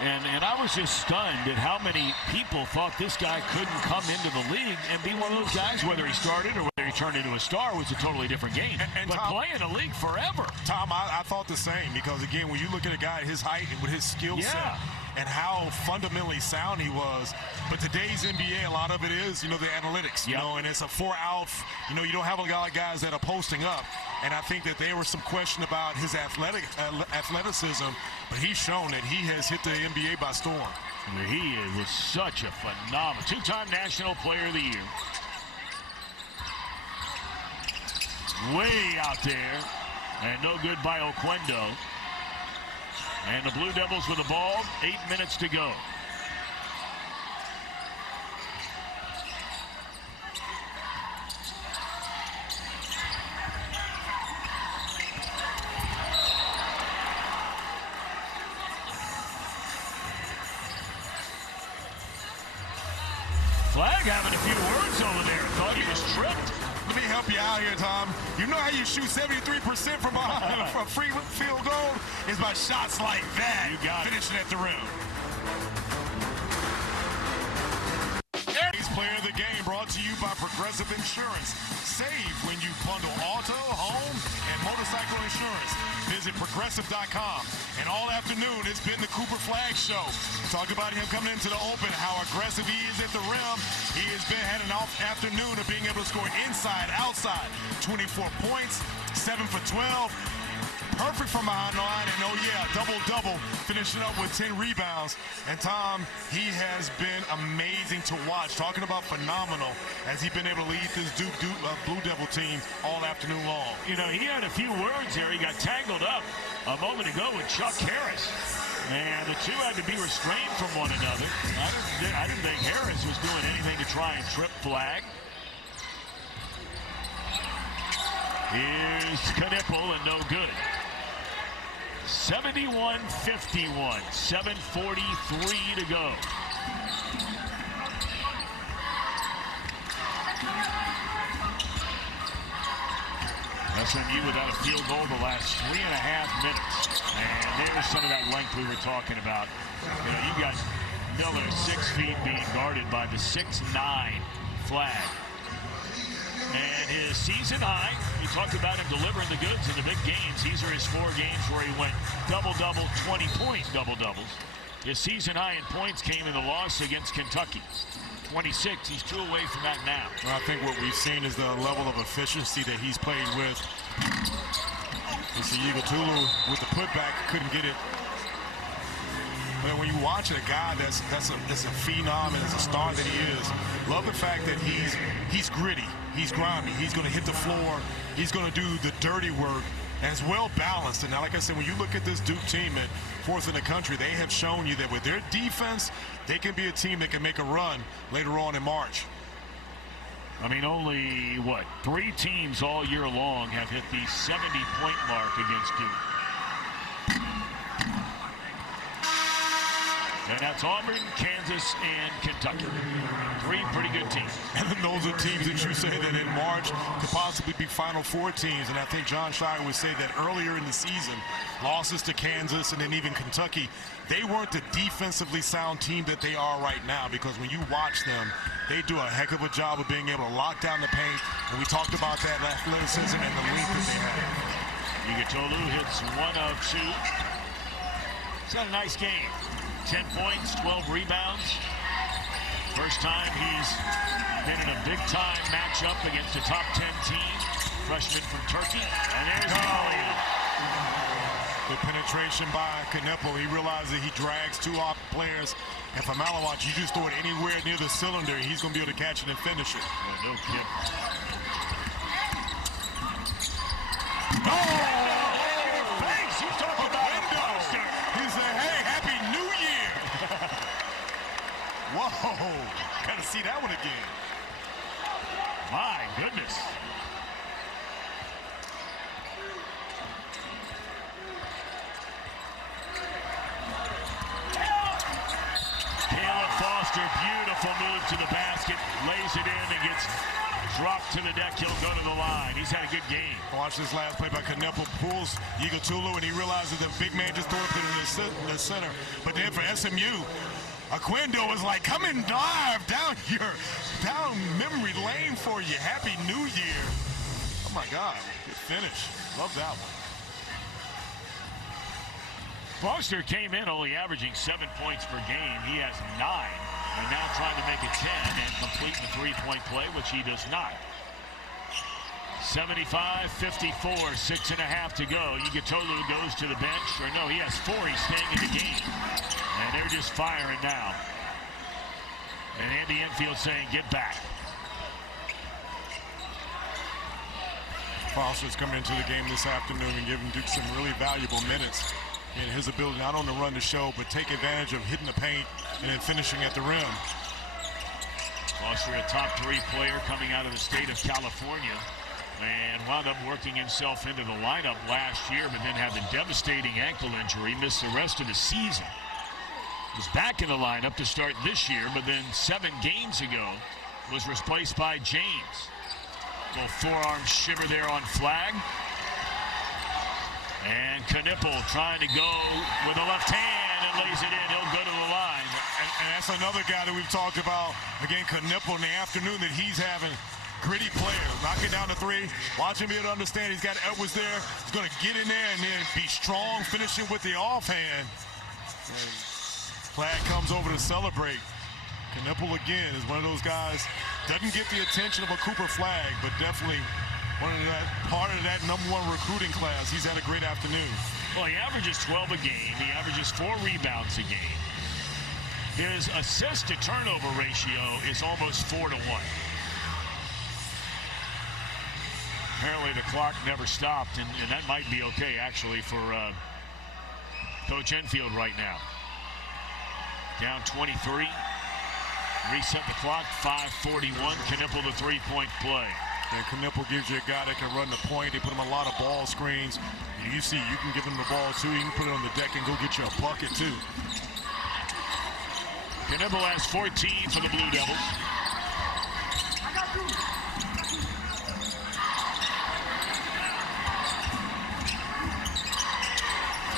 And I was just stunned at how many people thought this guy couldn't come into the league and be one of those guys. Whether he started or whether he turned into a star was a totally different game. But Tom, playing a league forever. Tom, I thought the same, because, again, when you look at a guy his height and with his skill set and how fundamentally sound he was. But today's NBA, a lot of it is, the analytics, and it's a 4-out, you don't have a lot of guys that are posting up. And I think that there was some question about his athleticism, but he's shown that he has hit the NBA by storm. He was such a phenomenal two-time National Player of the Year. Way out there, and no good by Oquendo. And the Blue Devils with the ball, 8 minutes to go. Flag having a few words over there. Thought he was tripped. Let me help you out here, Tom. You know how you shoot 73% from behind for a free field goal? It's by shots like that. You got finishing at the rim. Player of the game brought to you by Progressive Insurance. Save when you bundle auto, home, and motorcycle insurance. Visit Progressive.com. And all afternoon, it's been the Cooper Flag Show. Talk about him coming into the open, how aggressive he is at the rim. He has had an off afternoon of being able to score inside, outside. 24 points, 7 for 12. Perfect from behind the line, and oh yeah, double-double, finishing up with 10 rebounds. And Tom, he has been amazing to watch. Talking about phenomenal as he's been able to lead this Blue Devil team all afternoon long. You know, he had a few words there. He got tangled up a moment ago with Chuck Harris. And the two had to be restrained from one another. I didn't think Harris was doing anything to try and trip Flag. Here's Knipple, and no good. 71-51, 7:43 to go. SMU without a field goal the last 3.5 minutes. And there's some of that length we were talking about. You know, you got Miller 6 feet being guarded by the 6'9" Flag. And his season high, you talked about him delivering the goods in the big games. These are his 4 games where he went double-double, 20-point double-doubles. His season high in points came in the loss against Kentucky. 26, he's 2 away from that now. Well, I think what we've seen is the level of efficiency that he's played with. You see Igotulu with the putback, couldn't get it. But when you watch a guy that's a phenom and is a star that he is, love the fact that he's gritty, he's grimy, he's going to hit the floor, he's going to do the dirty work, and it's well balanced. And now, like I said, when you look at this Duke team at 4th in the country, they have shown you that with their defense, they can be a team that can make a run later on in March. I mean, only, 3 teams all year long have hit the 70-point mark against Duke. And that's Auburn, Kansas, and Kentucky. 3 pretty good teams. And then those are teams that you say that in March could possibly be Final Four teams. And I think John Shire would say that earlier in the season, losses to Kansas and then even Kentucky, they weren't the defensively sound team that they are right now, because when you watch them, they do a heck of a job of being able to lock down the paint. And we talked about that athleticism and the length that they have. Igotulu hits 1 of 2. He's had a nice game. 10 points, 12 rebounds. First time he's been in a big-time matchup against a top 10 team. Freshman from Turkey. And there's the alley-oop. Good penetration by Knipple. He realizes that he drags 2 off players. And for Malawach, you just throw it anywhere near the cylinder, he's going to be able to catch it and finish it. No kidding. He's talking about a poster. He said, hey, Happy New Year. Whoa, gotta see that one again. My goodness. Caleb Foster, beautiful move to the basket, lays it in and gets dropped to the deck. He'll go to the line. He's had a good game. Watch this last play by Knipple, pulls Igotulu, and he realizes the big man just threw it in the center. But then for SMU, Aquendo was like, come and dive down memory lane for you. Happy New Year. Oh my God, good finish. Love that one. Foster came in only averaging 7 points per game. He has 9, and now trying to make it 10 and complete the 3-point play, which he does not. 75-54, 6.5 to go. Igotulu goes to the bench. Or no, he has 4. He's staying in the game. And they're just firing now. And Andy Enfield saying, get back. Foster's coming into the game this afternoon and giving Duke some really valuable minutes in his ability not only to run the show, but take advantage of hitting the paint and then finishing at the rim. Foster, a top 3 player coming out of the state of California, and wound up working himself into the lineup last year, but then had the devastating ankle injury, missed the rest of the season. Was back in the lineup to start this year, but then 7 games ago was replaced by James. Little forearm shiver there on Flag. And Knipple trying to go with the left hand and lays it in. He'll go to the line. And that's another guy that we've talked about, again, Knipple in the afternoon, that he's having gritty player. Knocking down the 3. Watch him be able to understand he's got Edwards there. He's going to get in there and then be strong, finishing with the offhand. And Flag comes over to celebrate. Knipple, again, is one of those guys, doesn't get the attention of a Cooper Flag, but definitely part of that #1 recruiting class. He's had a great afternoon. Well, he averages 12 a game. He averages 4 rebounds a game. His assist to turnover ratio is almost 4 to 1. Apparently the clock never stopped, and that might be okay, actually, for Coach Enfield right now. Down 23. Reset the clock, 5:41. Knipple the 3-point play. And Knipple gives you a guy that can run the point. They put him a lot of ball screens. And you see, you can give him the ball, too. You can put it on the deck and go get you a bucket, too. Knipple has 14 for the Blue Devils.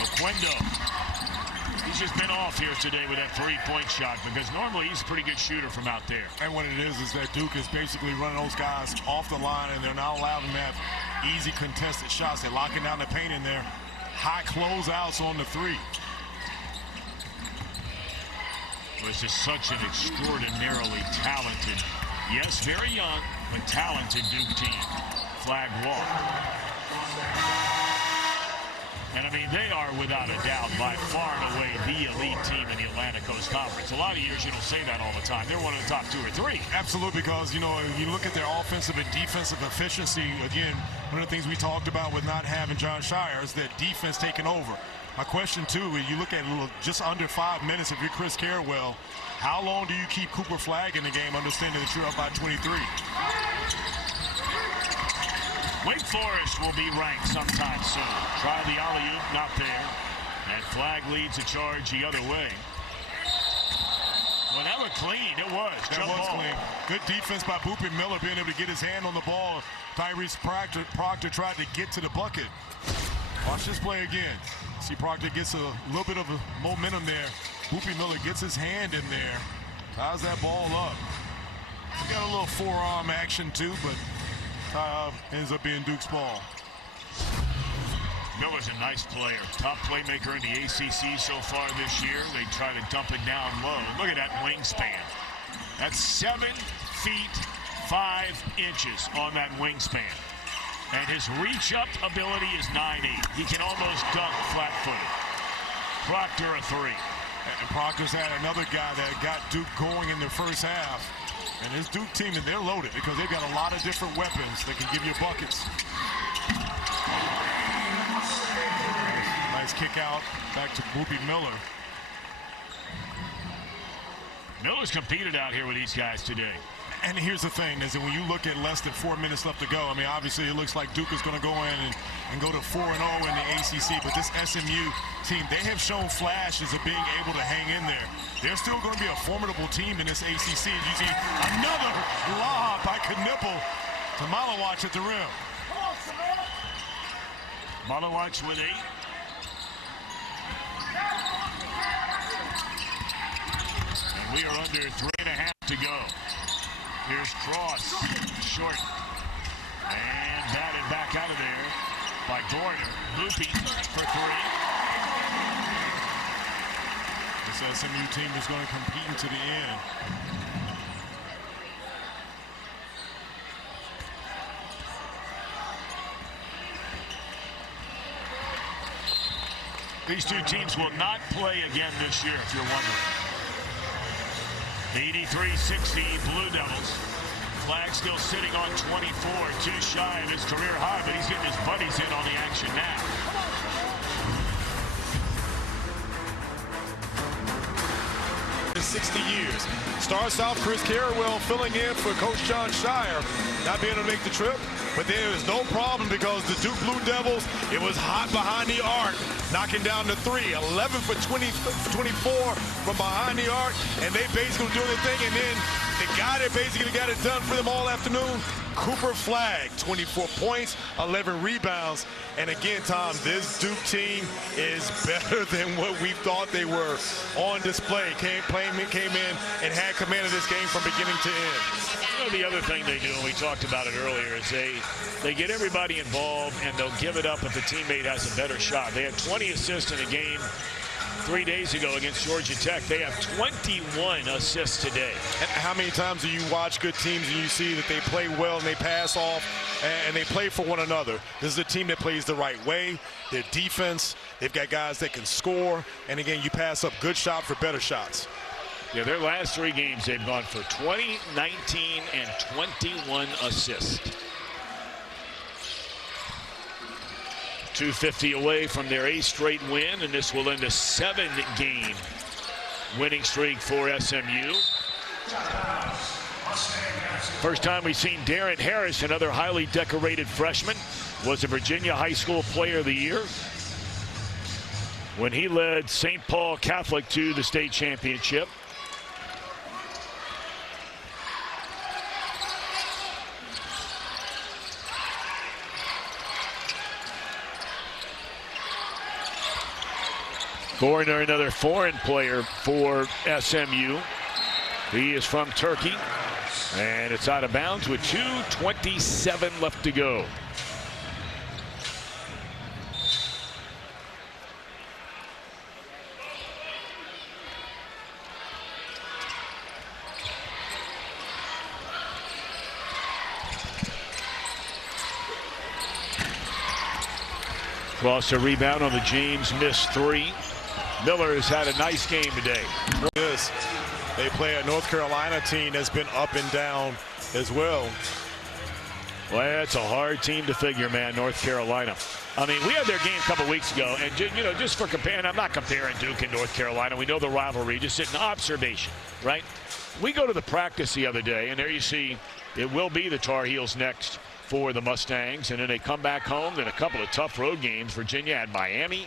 Oquendo. He's just been off here today with that 3-point shot because normally he's a pretty good shooter from out there. And what it is that Duke is basically running those guys off the line, and they're not allowing them to have easy contested shots. They're locking down the paint in there. High closeouts on the 3. This is such an extraordinarily talented, yes, very young, but talented Duke team. Flag walk. And, I mean, they are, without a doubt, by far and away the elite team in the Atlantic Coast Conference. A lot of years you don't say that all the time. They're one of the top 2 or 3. Absolutely, because, you know, you look at their offensive and defensive efficiency, again, one of the things we talked about with not having John Shire is that defense taking over. My question, too, is you look at just under 5 minutes if you're Chris Carrawell, how long do you keep Cooper Flag in the game, understanding that you're up by 23? Wake Forest will be ranked sometime soon. Try the alley-oop, not there. And Flag leads the charge the other way. Well, that looked clean. It was. That was clean. Good defense by Boopy Miller, being able to get his hand on the ball. Tyrese Proctor tried to get to the bucket. Watch this play again. See, Proctor gets a little bit of a momentum there. Boopy Miller gets his hand in there. Ties that ball up. He got a little forearm action, too, but ends up being Duke's ball. Miller's a nice player. Top playmaker in the ACC so far this year. They try to dump it down low. Look at that wingspan. That's 7 feet 5 inches on that wingspan. And his reach-up ability is 9'8". He can almost dunk flat-footed. Proctor a 3. And Proctor's had another guy that got Duke going in the first half. And this Duke team, and they're loaded because they've got a lot of different weapons that can give you buckets. Nice kick out back to Boopy Miller. Miller's competed out here with these guys today. And here's the thing, is that when you look at less than 4 minutes left to go, I mean, obviously it looks like Duke is going to go in and go to 4-0 in the ACC, but this SMU team, they have shown flashes of being able to hang in there. They're still going to be a formidable team in this ACC. You see another lob by Knipple to Malawach at the rim. Malawach with 8. And we are under 3.5 to go. Here's Cross, short, and batted back out of there by Dorner. Loopy for 3. This SMU team is going to compete into the end. These two teams will not play again this year, if you're wondering. 83-60 Blue Devils. Flag still sitting on 24, too shy of his career high, but he's getting his buddies in on the action now. In 60 years. Starts off Chris Carrawell filling in for Coach John Shire, not being able to make the trip, but there is no problem because the Duke Blue Devils, it was hot behind the arc. knocking down the three. 11 for 24 from behind the arc, and they basically doing their thing. And then the guy that basically got it done for them all afternoon, Cooper Flagg, 24 points, 11 rebounds. And again, Tom, this Duke team is better than what we thought they were on display. Came in and had command of this game from beginning to end. You know, the other thing they do, and we talked about it earlier, is they get everybody involved, and they'll give it up if the teammate has a better shot. They had 20 assists in a game 3 days ago against Georgia Tech. They have 21 assists today. And how many times do you watch good teams and you see that they play well and they pass off and they play for one another? This is a team that plays the right way. Their defense, they've got guys that can score. And again, you pass up good shot for better shots. Yeah, their last 3 games, they've gone for 20, 19, and 21 assists. 250 away from their 8th straight win, and this will end a 7-game winning streak for SMU. First time we've seen Darren Harris, another highly decorated freshman, was a Virginia High School Player of the Year when he led St. Paul Catholic to the state championship. Gorner, another foreign player for SMU. He is from Turkey, and it's out of bounds with 2:27 left to go. Cross a rebound on the James missed 3. Miller has had a nice game today. They play a North Carolina team that's been up and down as well. Well, that's a hard team to figure, man, North Carolina. I mean, we had their game a couple weeks ago, and you know, just for comparing, I'm not comparing Duke and North Carolina. We know the rivalry, just an observation, right? We go to the practice the other day, and there you see it will be the Tar Heels next for the Mustangs, and then they come back home. Then a couple of tough road games. Virginia at Miami.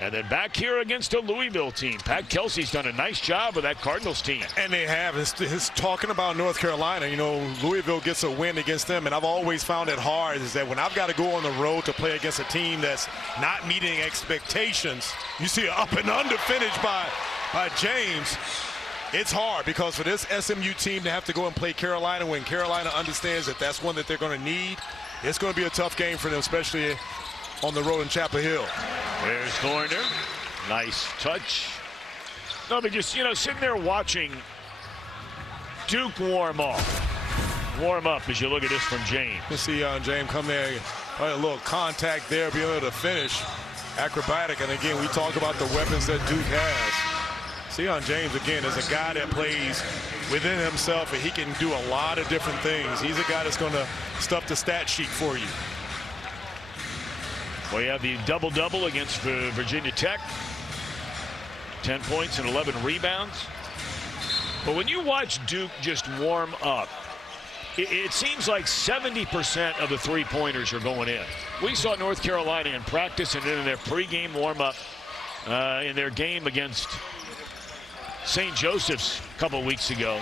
And then back here against a Louisville team. Pat Kelsey's done a nice job with that Cardinals team. And they have. It's talking about North Carolina, you know, Louisville gets a win against them. And I've always found it hard is that when I've got to go on the road to play against a team that's not meeting expectations, you see an up and under finish by James. It's hard because for this SMU team to have to go and play Carolina when Carolina understands that that's one that they're going to need, it's going to be a tough game for them, especially on the road in Chapel Hill. There's Gorner. Nice touch. No, but just, you know, sitting there watching Duke warm up as you look at this from James. You see James come there, a little contact there, be able to finish. Acrobatic, and again, we talk about the weapons that Duke has. See James, again, is a guy that plays within himself, and he can do a lot of different things. He's a guy that's going to stuff the stat sheet for you. We have the double-double against Virginia Tech. 10 points and 11 rebounds. But when you watch Duke just warm up, it seems like 70% of the three-pointers are going in. We saw North Carolina in practice and then in their pregame warm-up in their game St. Joseph's a couple of weeks ago.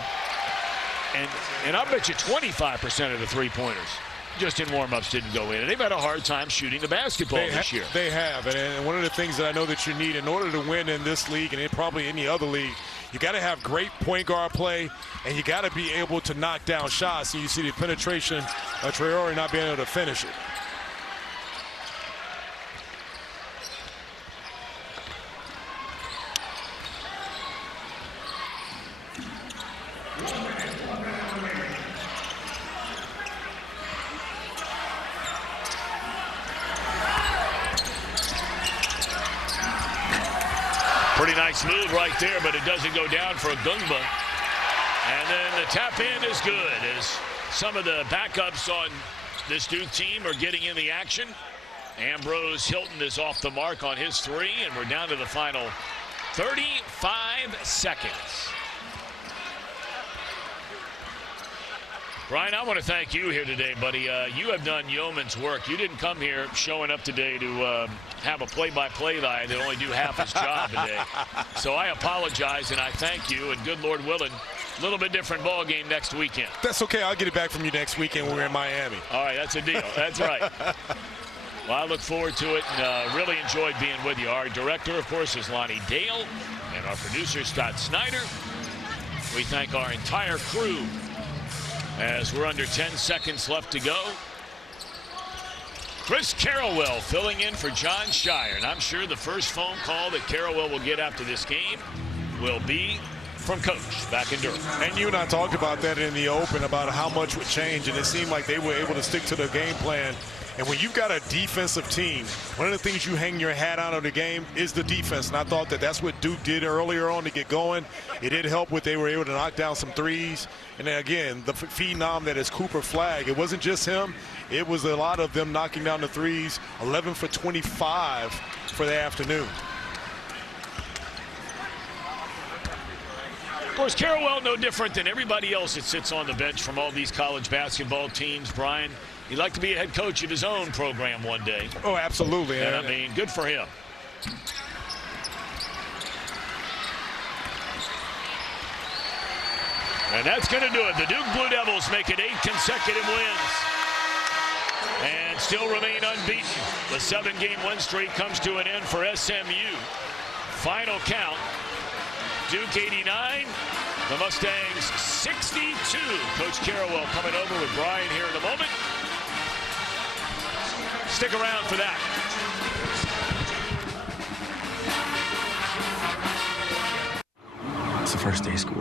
And I bet you 25% of the three-pointers just in warm-ups didn't go in. And they've had a hard time shooting the basketball this year. They have. And one of the things that I know that you need in order to win in this league and in probably any other league, you got to have great point guard play, and you got to be able to knock down shots. And you see the penetration of Traore not being able to finish it. Pretty nice move right there, but it doesn't go down for a Gungba. And then the tap in is good as some of the backups on this Duke team are getting in the action. Ambrose Hilton is off the mark on his 3, and we're down to the final 35 seconds. Brian, I want to thank you here today, buddy. You have done yeoman's work. You didn't come here showing up today to have a play-by-play guy that only do half his job today. So I apologize, and I thank you, and good Lord willing, a little bit different ball game next weekend. That's okay. I'll get it back from you next weekend when we're in Miami. All right, that's a deal. That's right. Well, I look forward to it and really enjoyed being with you. Our director, of course, is Lonnie Dale, and our producer, Scott Snyder. We thank our entire crew as we're under 10 seconds left to go. Chris Carrowell filling in for John Shire, and I'm sure the first phone call that Carrowell will get after this game will be from Coach back in Durham. And you and I talked about that in the open about how much would change, and it seemed like they were able to stick to the game plan. And when you've got a defensive team, one of the things you hang your hat on of the game is the defense. And I thought that that's what Duke did earlier on to get going. It did help with they were able to knock down some threes. And then again, the phenom that is Cooper Flagg, it wasn't just him. It was a lot of them knocking down the threes, 11 for 25 for the afternoon. Of course, Carrowell no different than everybody else that sits on the bench from all these college basketball teams, Brian. He'd like to be a head coach of his own program one day. Oh, absolutely. And I mean, good for him. And that's going to do it. The Duke Blue Devils make it 8 consecutive wins and still remain unbeaten. The 7-game win streak comes to an end for SMU. Final count, Duke 89, the Mustangs 62. Coach Carrowell coming over with Brian here in a moment. Stick around for that. It's the first day of school.